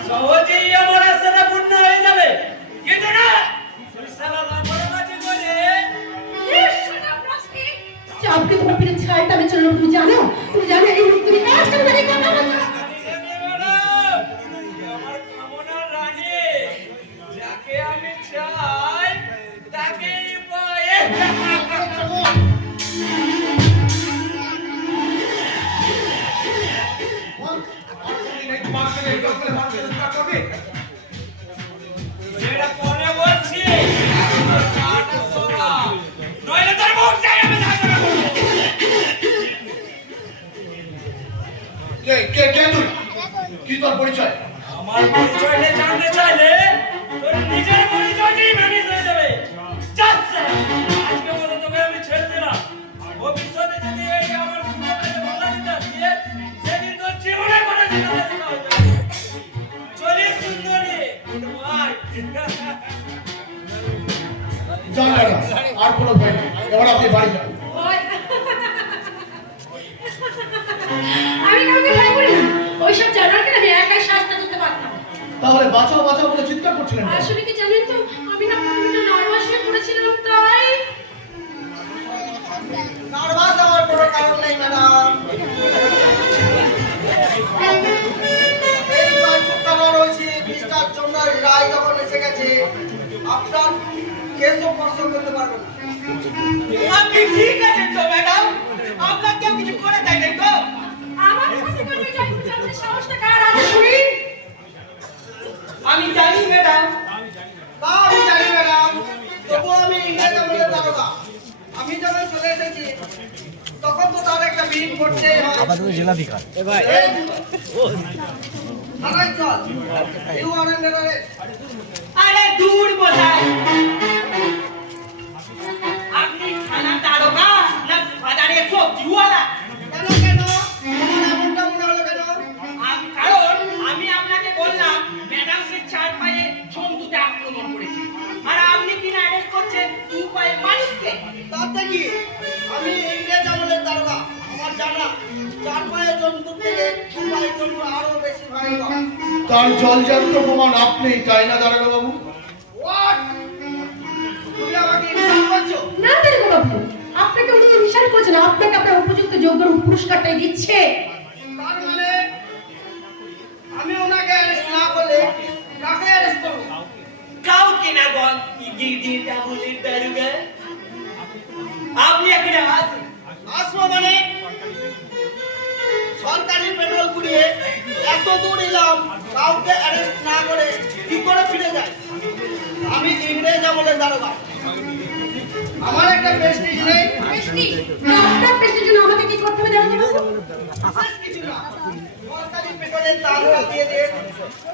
সহজেই আমার আশাটা পূর্ণ হয়ে যাবে, কিন্তু না, তুই শালা রাবণের মাঝে করে চাপকে তোমার পিঠে ছাড়টা আমি চললাম, তুমি জানো এই তুমি কাজ করে দাঁড়িয়ে কথা বলো। আমার কামনার রানী, যাকে আমি চাই তাকেই পাই। যেটা পরে বলছি, কাটা সোনা, নইলে তোর মুখ চাই আমি ঝাঁঝরা করবো। কে তুই? কি তোর পরিচয়? আমার পরিচয়টা জানতে চাইলে তোর নিজের পরিচয়টাই ম্যানেজ হয়ে যাবে। যাচ্ছে আজকে মতো তোকে আমি ছেড়ে দিলাম, ভবিষ্যতে যদি এই আমার সুন্দরকে বলা দিতে আসছে, সেদিন তোর জীবনে কোনো জীবনে দেখা হয়ে যাবে। চলি সুন্দরী, ভাই। যান ম্যাডাম, আর কোনো ভয় নেই, এবার আপনি বাড়ি যান। আমি কাউকে ভয় করি না, ওইসব জানার কেন আমি একাই শাস্তি দিতে পারতাম। তাহলে বাঁচাও বাঁচাও বলে চিৎকার করছিলেন কেন? আসলে কি জানেন তো, আমি না একটু নার্ভাস হয়ে পড়েছিলাম, তাই নার্ভাস হওয়ার কোনো কারণ নেই ম্যাডাম। এই জয়পুর থানার ওসি মিস্টার চন্দ্র রায় যখন এসে গেছে, আপনার কেসও প্রশ্ন করতে পারবেন না। আপনি ঠিক আছেন তো ম্যাডাম? আপনার কেউ কিছু করে দেয় নাই তো? আমার কাছে করবে জয়পুর জানতে সাহসটা কার আছে শুনি? আমি জানি ম্যাডাম। তা আমি জানি ম্যাডাম, তবুও আমি ইংরেজ আমলের দারোগা। আমি যখন চলে এসেছি তখন তো তার একটা বিল করতে হয়। এই, থানায় চল, ইউ আর আন্ডার অ্যারেস্ট। আরে দূর বসাই, আপনি থানা দারোগা না বাজারে সবজিওয়ালা? কেন কেন আমার এমনটা মনে হলো কেন? কারণ আমি আপনাকে বললাম ম্যাডাম সে চার পায়ে জন্তুতে আক্রমণ করেছে, আর আপনি কিনা অ্যারেস্ট করছেন দু পায়ে মানুষকে। তাতে কি, আমি ইংরেজ আমলের দারোগা, আমার জানা চার পায়ে জন্তুর থেকে দু পায়ে জন্তু আরো বেশি ভয়ঙ্কর। তার জলজান্ত প্রমাণ আপনি, তাই না দারোগা বাবু? হোয়াট? তুমি আমাকে ইনসাল্ট করছো? না দারোগা বাবু, আপনাকে উনি ইনসাল্ট করছেন, আপনাকে আপনার উপযুক্ত যোগ্যর পুরস্কারটাই দিচ্ছে। তার মানে আমি ওনাকে অ্যারেস্ট না করলে কাকে অ্যারেস্ট করবো? কাউকে না বল, ইংরেজ আমলের দারোগা। আপনি এখানে আসুন। আসবো মানে সরকারি পেট্রোল পুড়িয়ে এত দূর এলাম, কাউকে অ্যারেস্ট না করে কি করে ফিরে যায়? আমি ইংরেজ আমলের দারোগা, আমার একটা প্রেস্টিজ নেই। আপনার পেশেন্টের জন্য আমাকে কি করতে হবে দারোগা বাবু? বিশেষ কিছু না, সরকারি পেট্রোলের দামটা দিয়ে দিয়ে।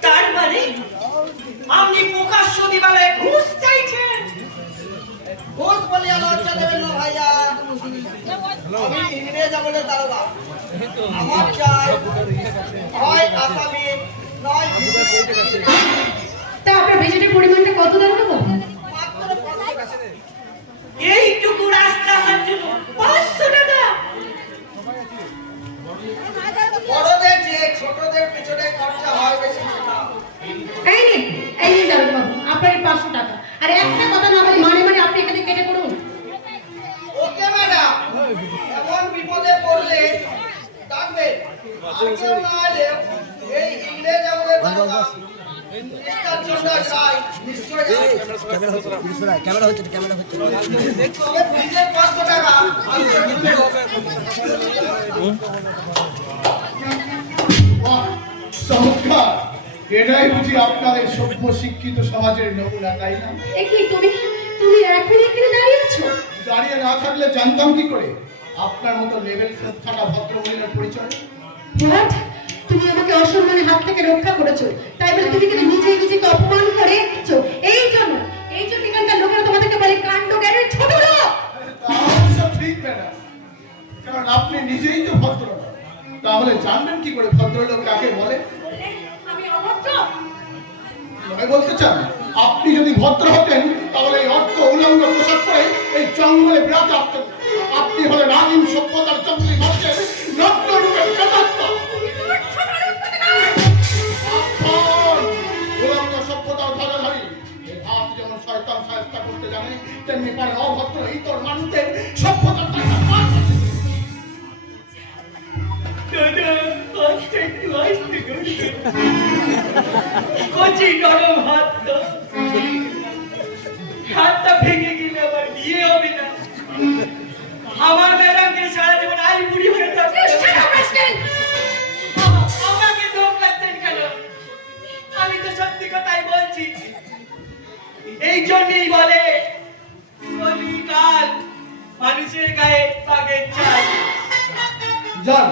তার মানে আপনি প্রকাশ্য দিবালয়ে ঘুষ চাইছেন? ঘুষ বলিয়া লজ্জা দেবেন না ভাইয়া, আমি ইংরেজ আমলের দারোগা। আমার চাই হয় আসামি, নয় ঘুষ। তা আপনার বেজেটের পরিমাণটা কত দারোগা বাবু? মাত্র 500 টাকা। এইটুকু রাস্তা আমার জন্য 500 টাকা? বড়দের চেয়ে ছোটদের পিছনে খরচা হয় বেশি না। এই নিন দারোগা বাবু, আপনার এই 500 টাকা। আর একটা কথা না বলে মানে আপনি এখানে কেটে পড়ুন। ওকে ম্যাডাম, এমন বিপদে পড়লে ডাকবেন, আর কেউ না এলে এই ইংরেজ আমলের দারোগা মিস্টার চন্দ্র রায় নিশ্চয়ই আসবেন। তবে ফিজের 500 টাকা আজকে দিতে হবে। বাহ, চমৎকার! এটাই বুঝি আপনাদের সভ্য শিক্ষিত সমাজের নমুনা, তাই না? এ কি তুমি এখন এখানে দাঁড়িয়ে আছো? দাঁড়িয়ে না থাকলে জানতাম কি করে আপনার মতো লেভেল থাকা ভদ্রমহিলার পরিচয়? হোয়াট? তুমি আমাকে অসম্মানের হাত থেকে রক্ষা করেছো, তাই বলে তুমি কিন্তু নিজেকে অপমান করেছো। এই জন্য এখানকার লোকেরা তোমাদেরকে বলে কাণ্ড জ্ঞানের ছোট লোক। তা অবশ্য ঠিক ম্যাডাম, কারণ আপনি নিজেই তো ভদ্রলোক, তাহলে জানবেন কি করে ভদ্রলোক কাকে বলে? আমি অভদ্র? আমি বলতে চান, আপনি যদি ভদ্র হতেন তাহলে এই অর্থ উলঙ্গ পোশাক পরে এই জঙ্গলে বিরাতে আসতেন। আপনি হলেন আদিম সভ্যতার জঙ্গলি মধ্যে তেমনি পারে অভদ্র এই তোর মানুষদের সভ্যতার টাকা পার করতে। দাদা আজকে একটু আসতে করবে কচি নরম হাতটা ভেঙে গেলে আবার বিয়ে হবে না। আমার ম্যাডামকে সারা জীবন আই বুড়ি হয়ে থাকবে। আমাকে ধোকাচ্ছেন কেন? আমি তো সত্যি কথাই বলছি। এই জন্যই বলে কলিকাল মানুষের গায়ে পাগের চাল। জান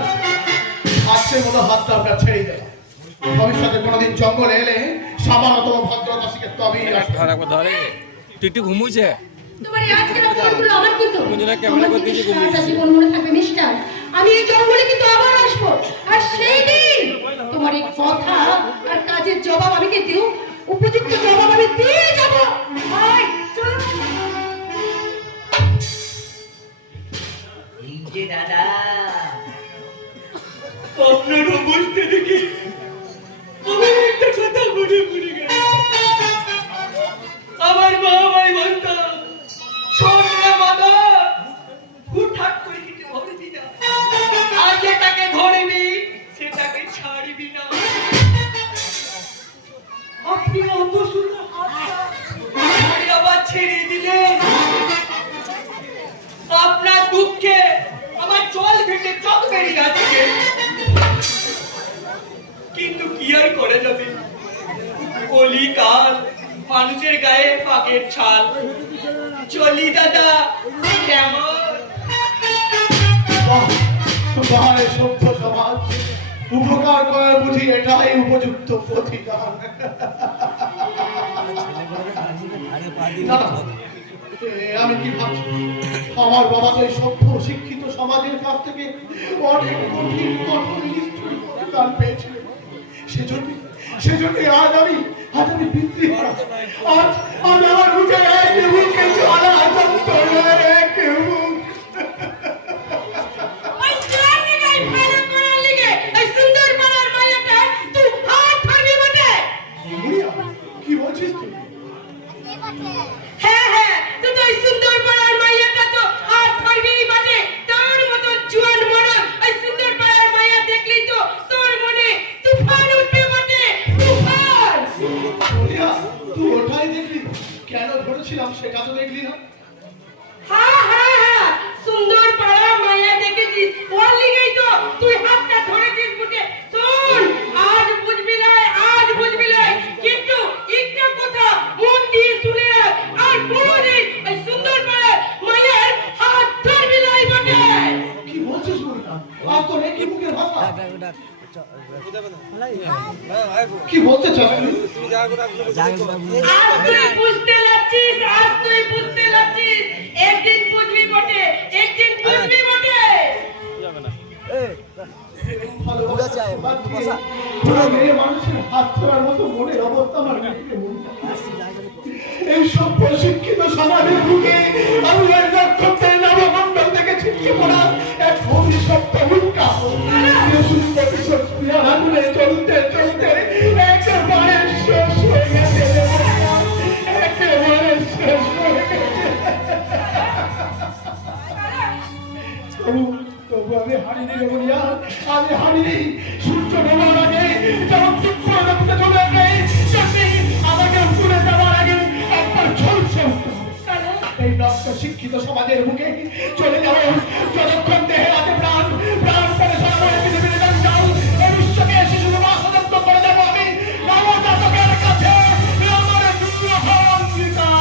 আজকের মতো হাতটা আপনার ছেড়ে দেয়। ভবিষ্যতে কোনোদিন জঙ্গলে এলে সামান্যতম ভদ্রতা শিখে তবেই আসবে। তুই একটু ঘুমুছে তোমার এই আজকের অপরাধগুলো আমার কিন্তু কুঞ্জনা ক্যামেরা করতে গিয়ে ঘুমিয়ে সারাটা জীবন মনে থাকবে মিস্টার। আমি এই জঙ্গলে কিন্তু আবার আসবো, আর সেই দিন তোমার এই কথা আর কাজের জবাব আমি কিন্তু উপযুক্ত জবাব আমি দিয়ে যাবো। আয়, চলো। এই যে দাদা আপনার অবস্থা দেখে আমার একটা কথা মনে পড়ে গেল। আমার বাবাই বলতো সোনা মাদা হুটহাট করে কিছু ধরবি না, আর যেটাকে ধরবি সেটাকে ছাড়বি না। আপনি অত সুন্দর হাতটা আবার ছেড়ে দিলেন। আপনার দুঃখে আমার জল ফেটে চোখ বেরিয়ে আসছে, কিন্তু কি আর করে যাবে? কলিকাল মানুষের গায়ে পাগের ছাল। চলি দাদা কেমন? বাহারে সভ্য সমাজ উপকার করে বুঝি এটাই উপযুক্ত প্রতিকার। না, আমি কি ভাবছি আমার বাবা তো এই সভ্য শিক্ষিত সমাজের কাছ থেকে অনেক কঠিন কঠোর নিষ্ঠুর প্রতিদান পেয়েছিলেন। সেজন্য আজ আমি বিদ্রোহী। আজ আমার বুকে এক বুকে জ্বালা যন্ত্রণা, এক বুক। ওই জানি নাই ভালো করার লিগে এই সুন্দর পাড়ার মায়াটা তুই হাত ধরবি বটে। মুড়িয়া, কি বলছিস তুই? হ্যাঁ তুই তো এই সুন্দর পাড়ার মায়াটা তো হাত ধরবি বটে। তার মতো জোয়ান মরদ এই সুন্দর পাড়ার মায়া দেখলি তো তোর মনে তুফান উঠবে বটে, তুফান। মুড়িয়া, তুই ওটাই দেখলি? কেন ধরেছিলাম সেটা তো দেখলি না? হ্যাঁ সুন্দর পাড়া মায়া দেখেছিস, ওর লিগেই তো তুই হাতটা ধরেছিস বুকে। শোন, আজ বুঝবি না, কিন্তু একটা কথা মন দিয়ে শুনে রাখ, আর কোনদিন ওই সুন্দর পাড়া মায়ের হাত ধরবি না বটে। কি বলছিস মুড়িয়া? আজ তো একই মুখের ভাষা। কি বলতে চাস তুই? আজ তুই বুঝতে লাগছিস, একদিন বুঝবি বটে। মেয়ে মানুষের হাত ধরার মতো মনের অবস্থা আমার বুকে মনে এই সব প্রশিক্ষিত সমাজের বুকে আমি এক নক্ষত্রের নবমণ্ডল থেকে ছিটকে পড়া এক অভিশপ্ত হুঙ্কা আগুনে চলতে একেবারে শেষ হয়ে গেছে। একেবারে শেষ হয়ে গেছে। তবু আমি হারিনি রে বলিয়া, আমি হারিনি। সূর্য ডোবার আগে যেমন তীব্র রক্তে চলে যায়, তেমনি আমাকে উপরে যাওয়ার আগে একবার ঝলসে উঠতে হবে। এই নষ্ট শিক্ষিত সমাজের বুকে চলে যাবো যতক্ষণ দেহে আছে প্রাণ পরে সারা করে পৃথিবীতে যাও। এই বিশ্বকে এসে শুধু বাসযন্ত্র করে যাবো আমি নবজাতকের কাছে আমার অঙ্গীকার।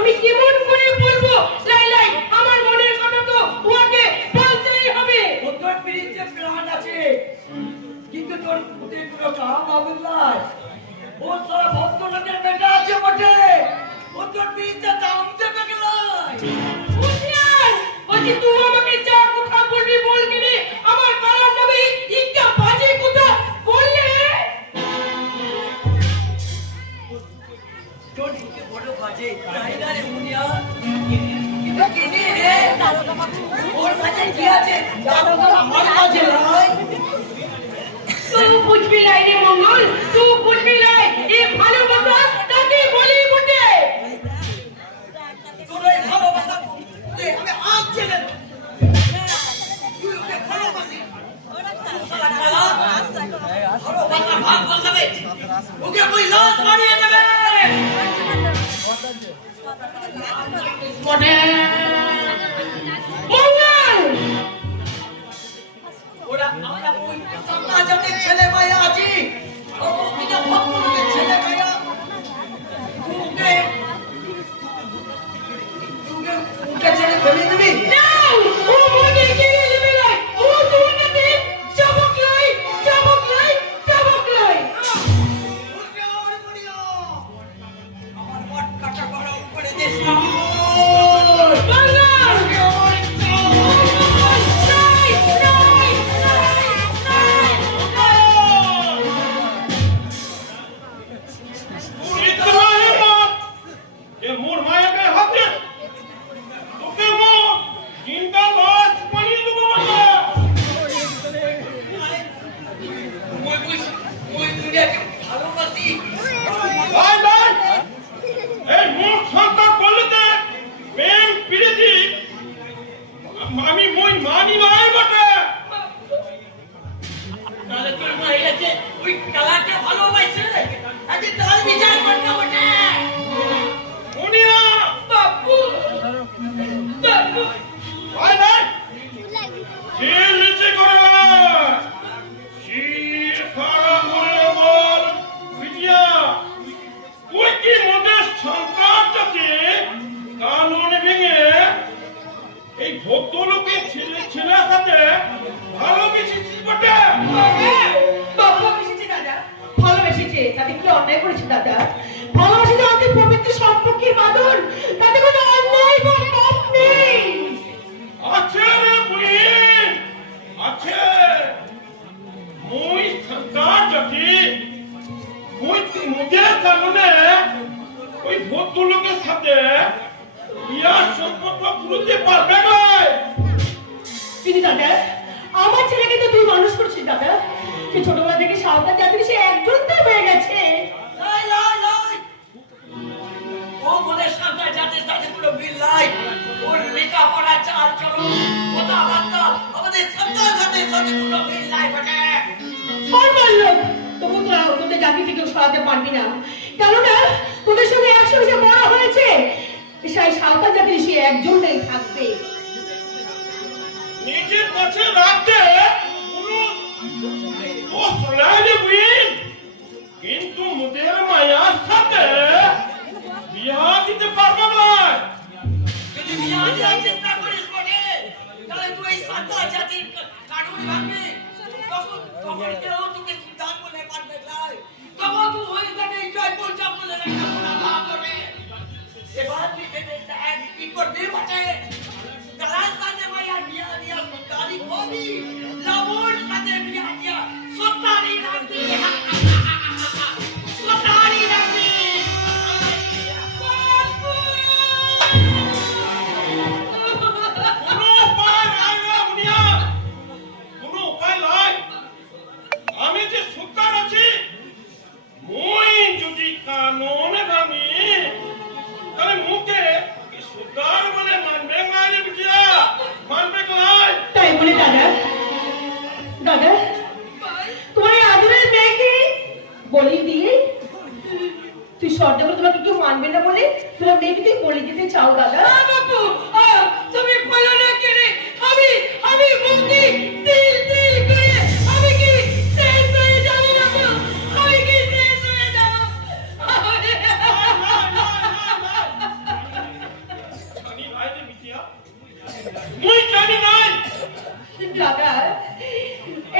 আমি কেমন করে বলবো? লাই আমার মনের কথা তো ওকে বলতেই হবে। তোর পিড়িতে প্রাণ আছে, কিন্তু তোর মুখে কোনো কাম হবে না। ও সারা ভক্তদের বেটা আছে বটে, ও তোর পিড়িতে দাম দেবে গেলাই। হুশিয়ার, বলছি তুই আমাকে যা কথা বলবি বল কিনে আমার পাড়ার নামে একটা বাজে কথা বললে তোর দিকে বড় বাজে ওর কাছে কি আছে আমার কাছে নয়। तू कुछ भी लाई रे मंगल, तू कुछ भी लाई, ये ভালোবাসা তাকে বলি বটে। তোর এই ভালোবাসা আমি আজ ছেড়ে দেব। তুই ওকে ভালোবাসি সালা কালা ভালোবাসা ভাগ বসাবে ওকে কই লাশ মারিয়ে দেবে বটে মঙ্গল ওরা আমরা ওই সামনা জাতের ছেলে মেয়ে আছি ও কিনা ভক্তদের ছেলে মেয়ে ওকে ওকে ছেড়ে ফেলে দিবি না ও মনে কি নেবে লাই ও তোমাকে চমক লাই চমক লাই চমক লাই ওকে আর বলিও আমার মট কাটা গরম করে দিস না ওই দুনিয়াকে ভালোবাসি আমি মই মানি নাই বটে তাহলে তোর মহিলাকে ওই কালাকে ভালোবাসে আগে তার বিচার করতে বটে উনিয়া বাপু বাপু ভাই ভাই শির নিচে করে না শির খাড়া করে বল বিটিয়া তুই কি মোদের সন্তান যাতে কানুন ভেঙে এই ভক্ত লোকের ছেলের সাথে ভালোবেসেছিস বটে ভালোবেসেছে দাদা ভালোবেসেছে তাতে কি অন্যায় করেছে দাদা ভালোবাসা আমাদের পবিত্র সম্পর্কের বাঁধন তাতে কোনো অন্যায় বা পাপ নেই আছে রে বুড়ি আছে মুই সন্তান যাতে মুদের কানুনে ওই ভক্ত লোকের সাথে বিয়ার সম্পর্ক বুঝতে পারবে না কিন্তু দাদা আমার ছেলেকে তো তুই মানুষ করছিস দাদা সে ছোটবেলা থেকে সাঁওতাল জাতির সে একজন তো হয়ে গেছে লাই লাই লাই ও বলে সামনে জাতির সাথে কোনো মিল নাই ওর লেখাপড়া চাল চলন কথাবার্তা আমাদের সন্তান জাতির সাথে কোনো মিল নাই বটে আর বললো তবু তোরা তোদের জাতি থেকে সরাতে পারবি না কেননা তোদের সঙ্গে একসঙ্গে যে বড় হয়েছে সেই সাঁওতাল জাতির সে একজনই থাকবে নিজের কাছে রাখতে ও সোলাইলে বুঝিন কিন্তু মুদের মায়ার সাথে বিয়া দিতে পারবে না যদি বিয়া দেওয়ার চেষ্টা করিস বটে তাহলে তুই এই সন্তান জাতির কানুন ভাঙবি তখন কেউ তোকে সুলতান বলে পারবে নাই তখন তুই ওই কানে জয়পুর চাপ বলে লেখাপড়া ভাব বটে এবার তুই ভেবে দেখ কি করবি বটে কালার সাথে মায়া বিয়া দিয়া সত্তারি হবি লাবুর সাথে বিয়া দিয়া সত্তারি রাখবি সত্তারি রাখবি কোনো উপায় নাই রে মুনিয়া কোনো উপায় নাই আমি যে সুলতান আছি মুই যদি কানুন ভাঙি তাহলে মুকে সুলতান বলে মানবে না রে বিটিয়া মানবে নাই তাই বলে দাদা দাদা তোমার এই আদরের মেয়েকে বলি দিয়ে তুই শর্তে বলে তোমাকে কেউ মানবে না বলে তোমার মেয়েকে তুই বলে দিতে চাও দাদা বাবু তুমি বলো না কেন আমি মুখে তিল তিল করে আমি কি শেষ হয়ে যাব বাবু আমি কি শেষ হয়ে যাব জানি নাই রে বিটিয়া মুই জানি নাই দাদা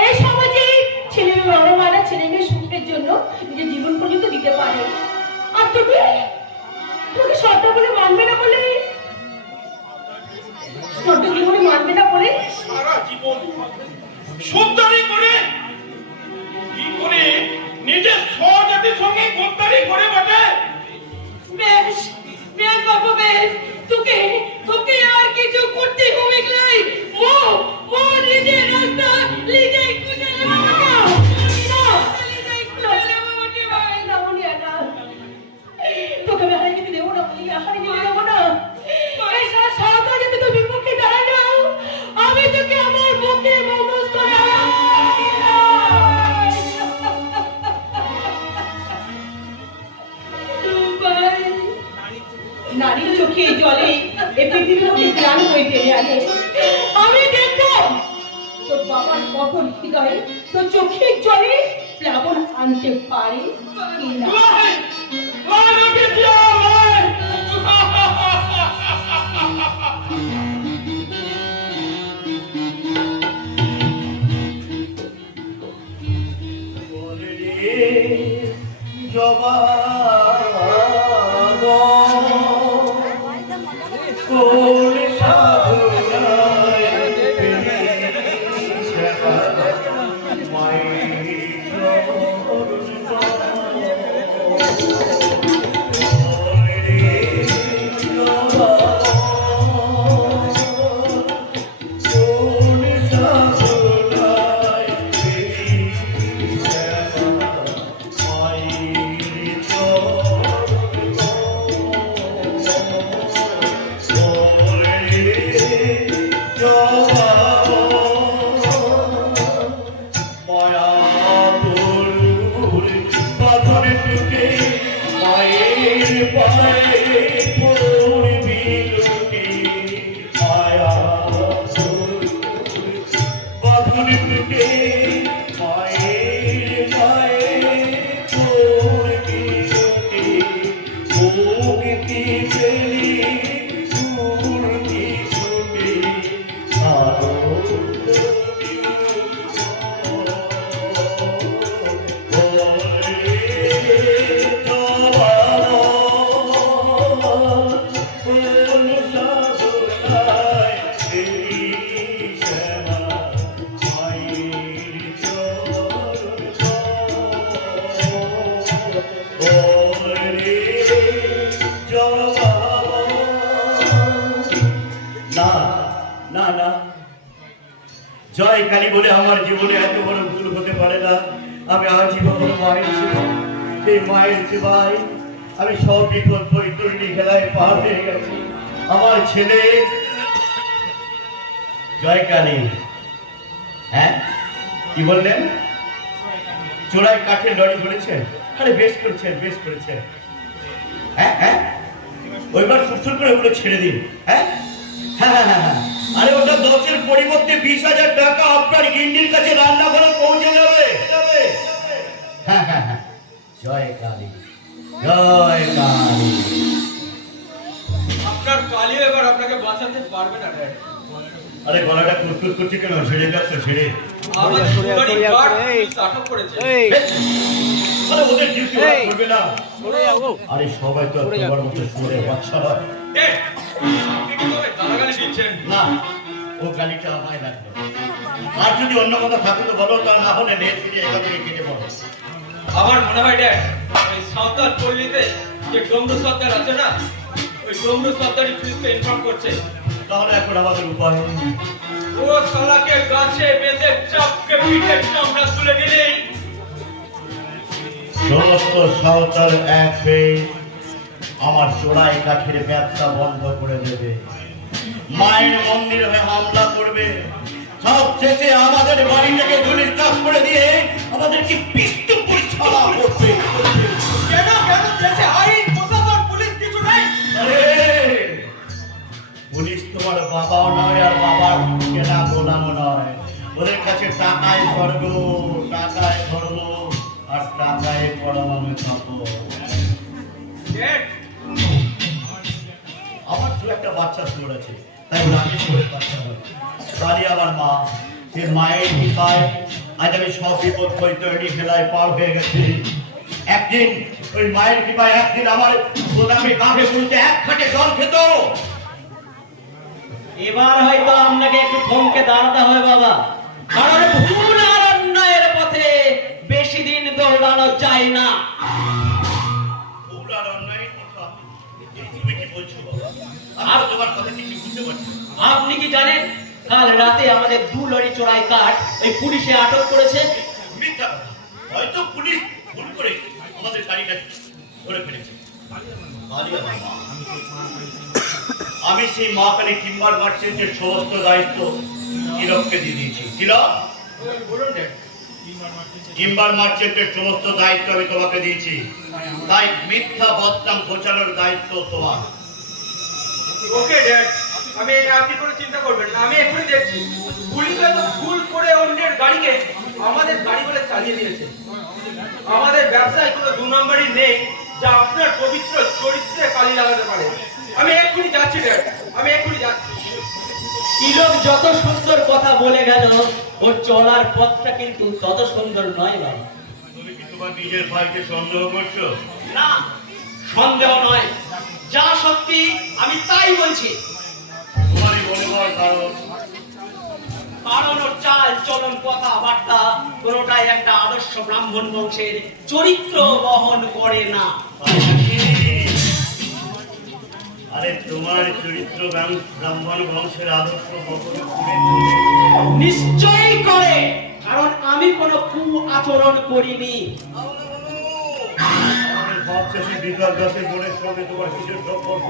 এই সমাজে ছেলে মেয়ে বড় মারা ছেলে মেয়ে সুখের জন্য নিজের জীবন পর্যন্ত দিতে পারে আর তুমি শর্ত বলে মানবে না বলে শর্ত জীবনে মানবে না বলে সারা জীবন সুন্দরী করে কি করে নিজের স্বজাতির সঙ্গে গদ্দারি করে বটে বেশ বেশ বাবু বেশ তোকে আর কিছু করতে হবে নারীর চোখে জলে এ পৃথিবীর মধ্যে প্রাণ হয়ে টেনে আনে। আমি দেখবো তোর বাবার কত হৃদয়ে তোর চোখের জলে প্লাবন আনতে পারে কিনা। জবা কোন সাধনায় জয় কালী বলে আমার জীবনে এত বড় ভুল হতে পারে না। আমি আজীবন মায়ের সেবা, এই মায়ের সেবায় আমি সব বিপদ বৈতরণী খেলায় পার হয়ে গেছি। আমার ছেলে জয় কালী, হ্যাঁ কি বললেন? চোরাই কাঠের লড়ি ধরেছেন? আরে বেশ করেছেন, বেশ করেছেন। হ্যাঁ হ্যাঁ, ওইবার সুরসুর করে ওগুলো ছেড়ে দিন। হ্যাঁ হ্যাঁ হ্যাঁ হ্যাঁ, আরে ওটা 10-এর পরিবর্তে 20,000 টাকা আপনার গিন্ডির কাছে রান্নাঘরে পৌঁছে যাবে। হ্যাঁ হ্যাঁ হ্যাঁ, জয় কালী, জয় কালী। আপনার কালিও এবার আপনাকে বাঁচাতে পারবে না ড্যাড। আরে গলাটা কুটকুট করছে কেন? ছেড়ে যাচ্ছে, ছেড়ে। আমাদের সুন্দরী গার্ড পুলিশ আটক করেছে। আরে ওদের ডিউটি করবে না। আরে সবাই তো তোমার মতো শুনে বাচ্চা হয়। ড্যাড, আপনি কি তবে গালাগালি দিচ্ছেন? না, ও গালিটা আমায় লাগবে। আর যদি অন্য কথা থাকে তো বলো, তা না হলে নেট ফিরে এখান থেকে কেটে পড়ো। আমার মনে হয় ড্যাড, ওই সাঁওতাল পল্লীতে যে ডমরু সর্দার আছে না, ওই ডমরু সর্দারই পুলিশকে ইনফর্ম করছে। তাহলে এখন আমাদের উপায়, ও শালাকে গাছে বেঁধে চাপকে পিঠে চামড়া তুলে দিলেই সমস্ত সাঁওতাল এক হয়ে আমার চোরাই কাঠের ব্যবসা বন্ধ করে দেবে, মায়ের মন্দির হয়ে হামলা করবে, সব শেষে আমাদের বাড়িটাকে ধুলির চাষ করে দিয়ে আমাদেরকে পিষ্টপুর ছাড়া করবে। কেন কেন দেশে আইন প্রশাসন পুলিশ কিছু নেই? আরে পুলিশ তোমার বাবাও নয় আর বাবার কেনা গোলামও নয়। ওদের কাছে টাকায় স্বর্গ, টাকায় ধর্ম আর টাকায় পরমাণু থাকো। ড্যাড, আমার তো একটা বাচ্চা শুয়ে আছে, তাই রাকেশ করে বাচ্চা হয়। কালী আমার মা, সে মায়ের কৃপায় আজ আমি সব বিপদ বৈতরণী খেলায় পার হয়ে গেছি। একদিন ওই মায়ের কৃপায় একদিন আমার গোলামী কাঁধে বলতে এক খাটে জল খেত। এবার হয়তো আপনাকে একটু থমকে দাঁড়াতে হবে বাবা, কারণ ভুল আর অন্যায়ের পথে বেশি দিন দৌড়ানো যায় না। ভুল আর অন্যায়ের কথা তুমি কি বলছো বাবা? আর তোমার কথা কিছু বুঝতে পারছি না। আপনি কি জানেন কাল রাতে আমাদের 2 লরি চোরাই কাঠ এই পুলিশে আটক করেছে? মিথ্যা কথা। হয়তো পুলিশ ভুল করে আমাদের গাড়িটা ধরে ফেলেছে। কালী আমার মা। আমি সেই মা কালী টিম্বার মার্চেন্টের সমস্ত দায়িত্ব তিলককে দিয়ে দিয়েছি। তিলক, বলুন ড্যাড। টিম্বার মার্চেন্টের সমস্ত দায়িত্ব আমি তোমাকে দিয়েছি, তাই মিথ্যা বদনাম ঘোচানোর দায়িত্ব তোমার। ওকে ড্যাড, আপনি কোনো চিন্তা করবেন না, আমি এখনই দেখছি। পুলিশ হয়তো ভুল করে অন্যের গাড়িকে আমাদের গাড়ি বলে চালিয়ে দিয়েছে। আমাদের ব্যবসায় কোনো 2 নম্বরই নেই যা আপনার পবিত্র চরিত্রে কালি লাগাতে পারে। আমি এক্ষুনি যাচ্ছি ড্যাড, আমি এক্ষুনি যাচ্ছি। তিলক যত সুন্দর কথা বলে গেল, ওর চলার পথটা কিন্তু তত সুন্দর নয় বাবা। তুমি কি তোমার নিজের ভাইকে সন্দেহ করছো? না, সন্দেহ নয়, যা সত্যি আমি তাই বলছি। তোমারই মনে হওয়ার কারণ? কারণ ওর চাল চলন কথাবার্তা কোনোটাই একটা আদর্শ ব্রাহ্মণ বংশের চরিত্র বহন করে না। আরে তোমার চরিত্র ব্রাহ্মণ বংশের আদর্শ বহন করে? নিশ্চয়ই করে, কারণ আমি কোনো কু আচরণ করিনি। ভাবছে বিকাশ দাসের বোনের সঙ্গে তোমার কিছুর সম্পর্ক,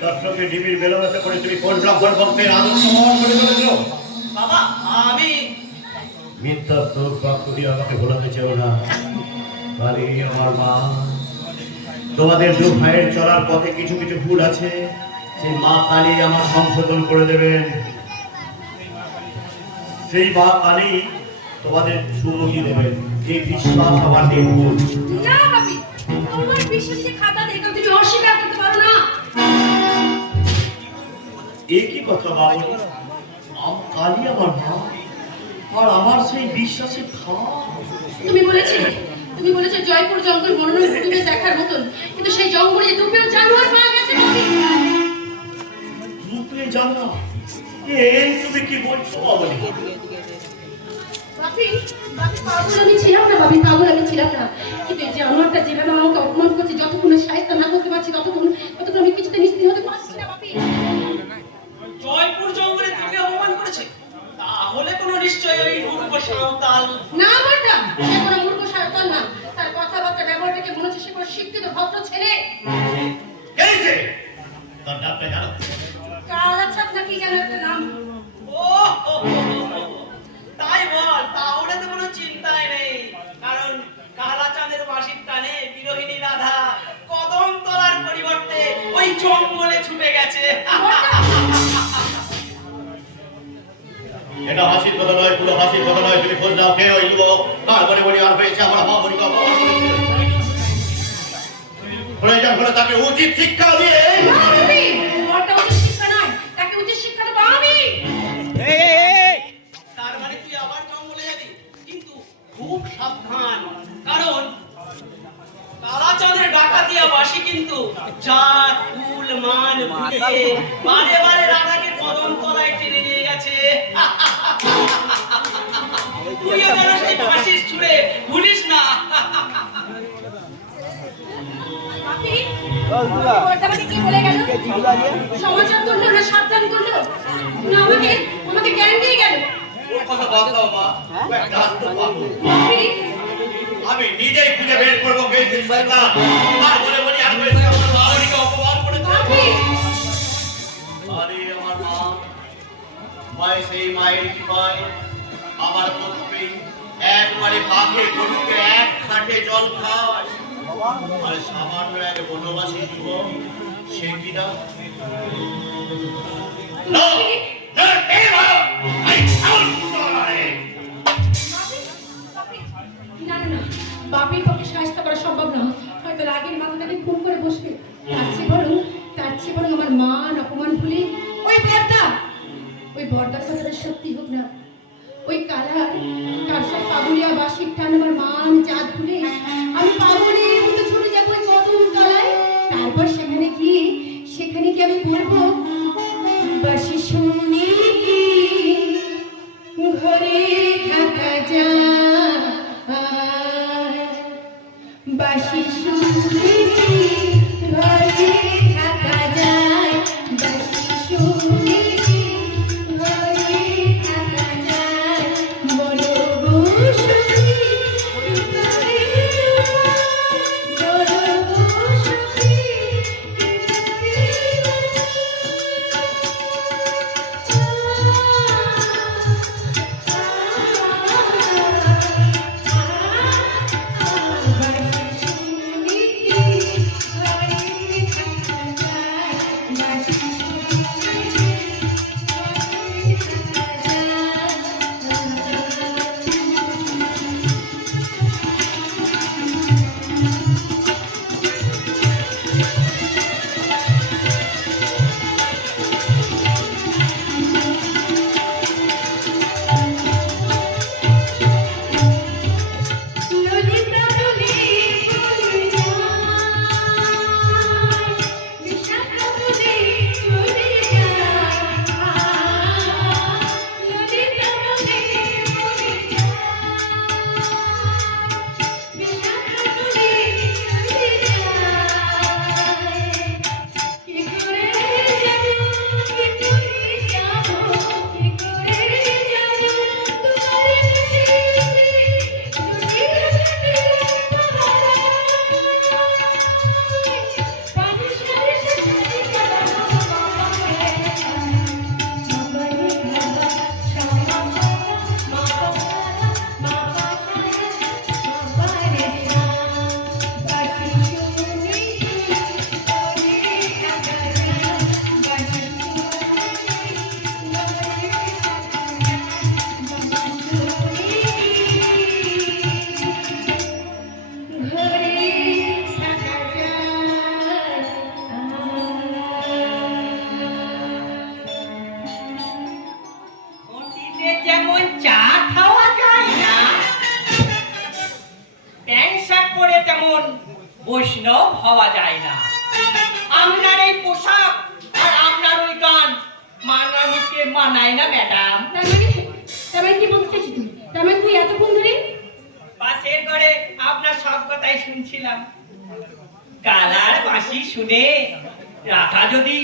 তার সঙ্গে ডিবির মেলামেশা করে তুমি কোন ব্রাহ্মণ বংশের আদর্শ বহন করে চলেছো? বাবা, আমি মিথ্যা তোর বাক্য দিয়ে আমাকে ভোলাতে চেও না। আরে আমার মা, তোমাদের 2 ভাইয়ের চলার পথে কিছু কিছু ভুল আছে, সেই মা কালী আমার সংশোধন করে দেবেন। সেই মা কালী তোমাদের সুমতি দেবেন, এই বিশ্বাস আমার নির্ভুল। না বাপি, তোমার বিশ্বাসে খাতা দেখে তুমি অস্বীকার করতে পারো না। একই কথা বাবু, কালী আমার মা, আর আমার সেই বিশ্বাসের খাওয়া। তুমি বলেছো জয়পুর জঙ্গল মনোরম তুমি দেখার মতন, কিন্তু সেই জঙ্গলে দুপেও জানোয়ার পাওয়া গেছে বাপি। রূপে জানা, এই তুমি কি বলছো বাবলি? বাপি, পাগল আমি ছিলাম না বাপি, পাগল আমি ছিলাম না, কিন্তু এই জানোয়ারটা যেভাবে আমাকে অপমান করছে, যতক্ষণ সাহায্য না করতে পারছি ততক্ষণ আমি কিছুতে নিশ্চিত হতে পারছি না বাপি। জয়পুর জঙ্গলে তুমি অপমান করেছে, তাহলে কোনো নিশ্চয়ই ওই মূর্খ সাঁওতাল। না ম্যাডাম, সে কোনো মূর্খ সাঁওতাল না, তার কথাবার্তা ব্যবহার থেকে মনে হচ্ছে সে কোনো শিক্ষিত ভদ্র ছেলে। এই যে তার নামটা জানো? কালাচাঁদ নাকি যেন একটা নাম। ও হো হো হো, তাই বল, তাহলে তো কোনো চিন্তাই নেই, কারণ কালাচাঁদের বাঁশির টানে বিরোহিনী রাধা কদম তলার পরিবর্তে ওই জঙ্গলে ছুটে গেছে। এটা হাসির কথা নয়, পুরো হাসির কথা নয়। তুমি খোঁজ নাও কে ওই যুবক, তারপরে বলি আর হয়েছে আমার মা বলি প্রয়োজন হলে তাকে উচিত শিক্ষা দিয়ে। না বাপি, ওটা উচিত শিক্ষা নয়, তাকে উচিত শিক্ষা দেবো আমি। তার মানে তুই আবার জঙ্গলে যাবি, কিন্তু খুব সাবধান, কারণ কালাচাঁদের ডাকাতিয়া বাসি কিন্তু জাত কুল মান ভুলে বারে বারে রাধাকে কদম তলায় টেনে নিয়ে গেছে। তুইও যেন সেই বাঁশির ছুঁড়ে ভুলিস না। বাপি, বর্তমানে কি বলে গেল? সমাচার করলো না সাবধান করলো না, আমাকে জ্ঞান দিয়ে গেল। ওর কথা বাদ দাও মা, ও একটা আস্ত পাগল। বাপি, আমি নিজেই খুঁজে বের করবো কে সেই শয়তান, তারপরে বলি আর হয়েছে আমার মা বলিকে অপমান করেছে। বাপি, আরে আমার মা, মায়ের সেই মায়ের কৃপায় আমার পুত্রী একবারে পাখে গরুকে এক খাটে জল খায়, আর সামান্য এক বনবাসী যুবক সে কিনা না না না, বাপির পক্ষে সাহায্য করা সম্ভব না, হয়তো রাগের মাথাটাকে খুন করে বসবে। তার চেয়ে বরং আমার মান অপমান ভুলে ওই বর্দার কথাটা সত্যি হোক না, ওই কার সব পাগলিয়া বাসির টান আমার মান জাত ভুলে আমি পাগলের মতো ছুটে যাবো ওই কদম তলায়। তারপর সেখানে গিয়ে আমি বলবো, বাসি শুনে কি ঘরে থাকা যায়, বাসি শুনে কি ঘরে থাকা যায়, বাসি শুনে কি ঘরে থাকা যায়, বলো গো সখী বলো গো সখী বাসি খাওয়া যায় না। প্যান্ট শার্ট পরে তেমন বৈষ্ণব হওয়া যায় না। আপনার এই পোশাক আর আপনার ওই গান মানানোকে মানায় না ম্যাডাম। তার মানে কি বলতে চাইছিস তুই? তার মানে তুই এতক্ষণ ধরে বাসের ঘরে আপনার সব কথাই শুনছিলাম। কালার বাঁশি শুনে রাধা যদি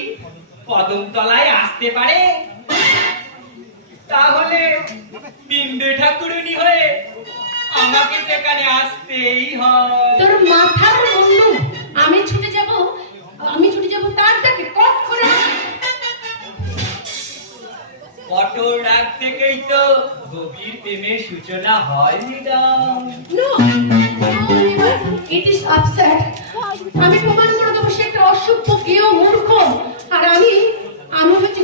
কদমতলায় আসতে পারে তাহলে বিন্দু ঠাকুরুনি হয়ে আমাকে সেখানে আসতেই হয়। তোর মাথার মুন্ডু। আমি ছুটে যাব তারটাকে কট করে। কঠোর রাগ থেকেই তো গভীর প্রেমের সূচনা হয় madam. No, it is upset. আমি প্রমাণ করে দেবো সে একটা অসভ্য কেউ মূর্খ। আর আমি হচ্ছে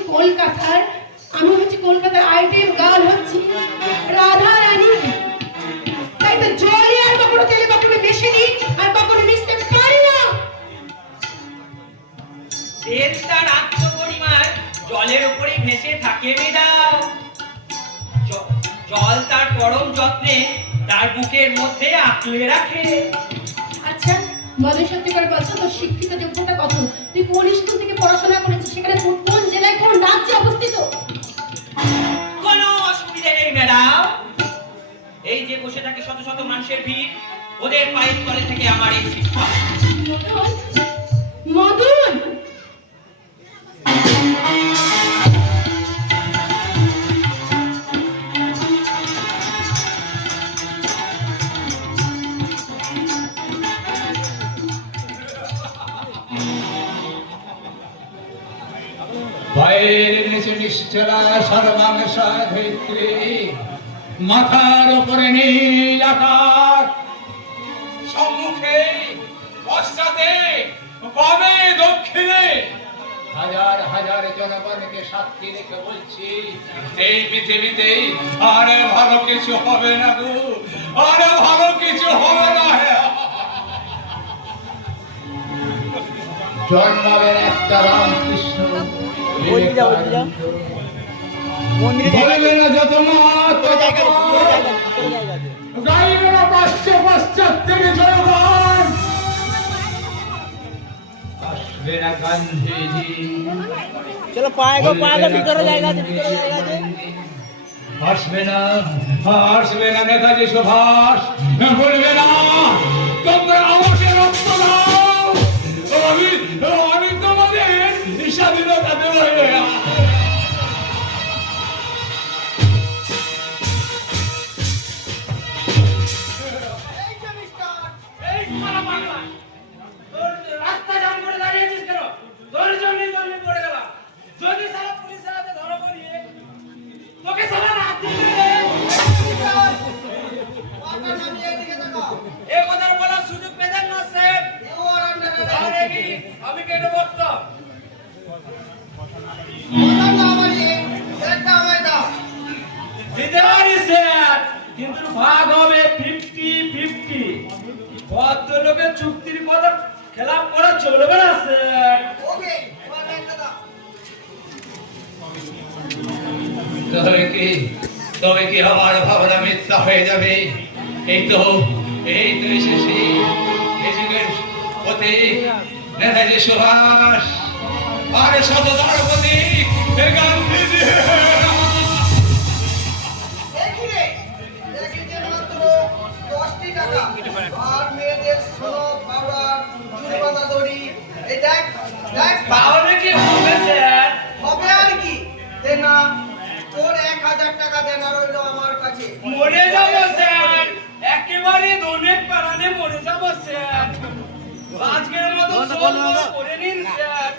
কলকাতার আইটেম গার্ল হচ্ছে রাধা রানী। তাই তো জলে আর কখনো তেলে কখনো মিশে নি আর কখনো মিশতে পারি না। তেল তার আত্মপরিমাণ জলের উপরে ভেসে থাকে ম্যাডাম। জল তার পরম যত্নে তার বুকের মধ্যে আঁকড়ে রাখে। আচ্ছা মনে সত্যি করে বলছো তোর শিক্ষিত যোগ্যতা কত? তুই কোন স্কুল থেকে পড়াশোনা করেছিস? সেখানে কোন জেলায় কোন রাজ্যে অবস্থিত? কোনো অসুবিধা নেই ম্যাডাম। এই যে বসে থাকে শত শত মানুষের ভিড়, ওদের পায়ের তলে থেকে আমার এই শিক্ষা। মদন পায়ের নিচে নিশ্চলা সর্বাংশা ধৈত্রী, মাথার উপরে নীল আকাশ, সম্মুখে পশ্চাতে বামে দক্ষিণে হাজার হাজার জনগণকে সাক্ষী রেখে বলছি এই পৃথিবীতে আর ভালো কিছু হবে না গো, আর ভালো কিছু হবে না। জন্মাবেন একটা রামকৃষ্ণ, বলবে না যত মত গাইবে না পাশ্চাত্যের জনগণ, আসবে না গান্ধীজি, চলো পায়ে ভিতরে জায়গা আছে, আসবে না নেতাজি সুভাষ, বলবে না তোমরা আমাকে রক্ত দাও, আমি তোমাদের স্বাধীনতা দেব। রাস্তা জাম করে দাঁড়িয়েছিস কেন? তোর জন্যই তো আমি পড়ে গেলাম। যদি সারা পুলিশের হাতে ধরা পড়িয়ে তোকে সারা রাত এ কথার বলার সুযোগ পেতেন না স্যার। তাহলে কি আমি কেটে পড়তাম? দিতে পারি স্যার, কিন্তু ভাগ হবে 50-50। ভদ্রলোকের চুক্তির কথা খেলাপ করা চলবে না স্যার। তবে কি আমার ভাবনা মিথ্যা হয়ে যাবে? এই তো এসেছি এই যুগের প্রতীক নেতাজি সুভাষ আর সততার প্রতীক গান্ধীজি। তাহলে কি হবে স্যার? হবে আর কি? দে না, তোর 1000 টাকা দেনা রইল আমার কাছে। মরে যাবো স্যার, একেবারে দোনে পারানে মরে যাবো স্যার। আজকের মতো সোল করে নিন স্যার।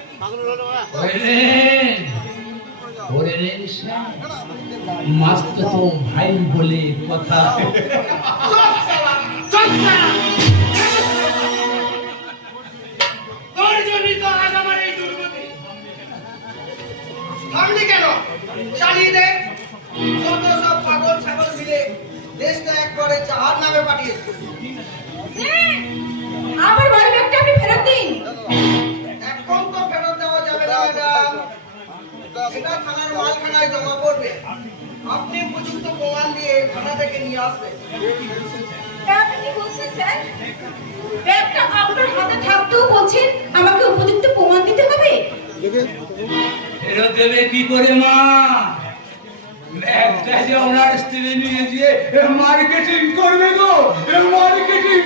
মাস্ত তো ভাই বলে কথা। তোর জন্যই তো আজ আমার এই দুর্গতি। থামলি কেন? চালিয়ে দে। যত সব পাগল ছাগল মিলে দেশটা একবারে জাহার নামে পাঠিয়েছে। আমার বাড়ি ব্যাগটা আপনি ফেরত দিন। এখন তো ফেরত দেওয়া যাবে না ম্যাডাম, এটা থানার মালখানায় জমা পড়বে। আপনি উপযুক্ত প্রমাণ দিয়ে থানা থেকে নিয়ে আসবে। আপনি কি বলছেন স্যার? ব্যাগটা আপনার হাতে থাকতেও বলছেন আমাকে উপযুক্ত প্রমাণ দিতে হবে? ফেরত দেবে কি করে মা? ব্যাগটা যে ওনার স্ত্রী নিয়ে গিয়ে মার্কেটিং করবে গো, মার্কেটিং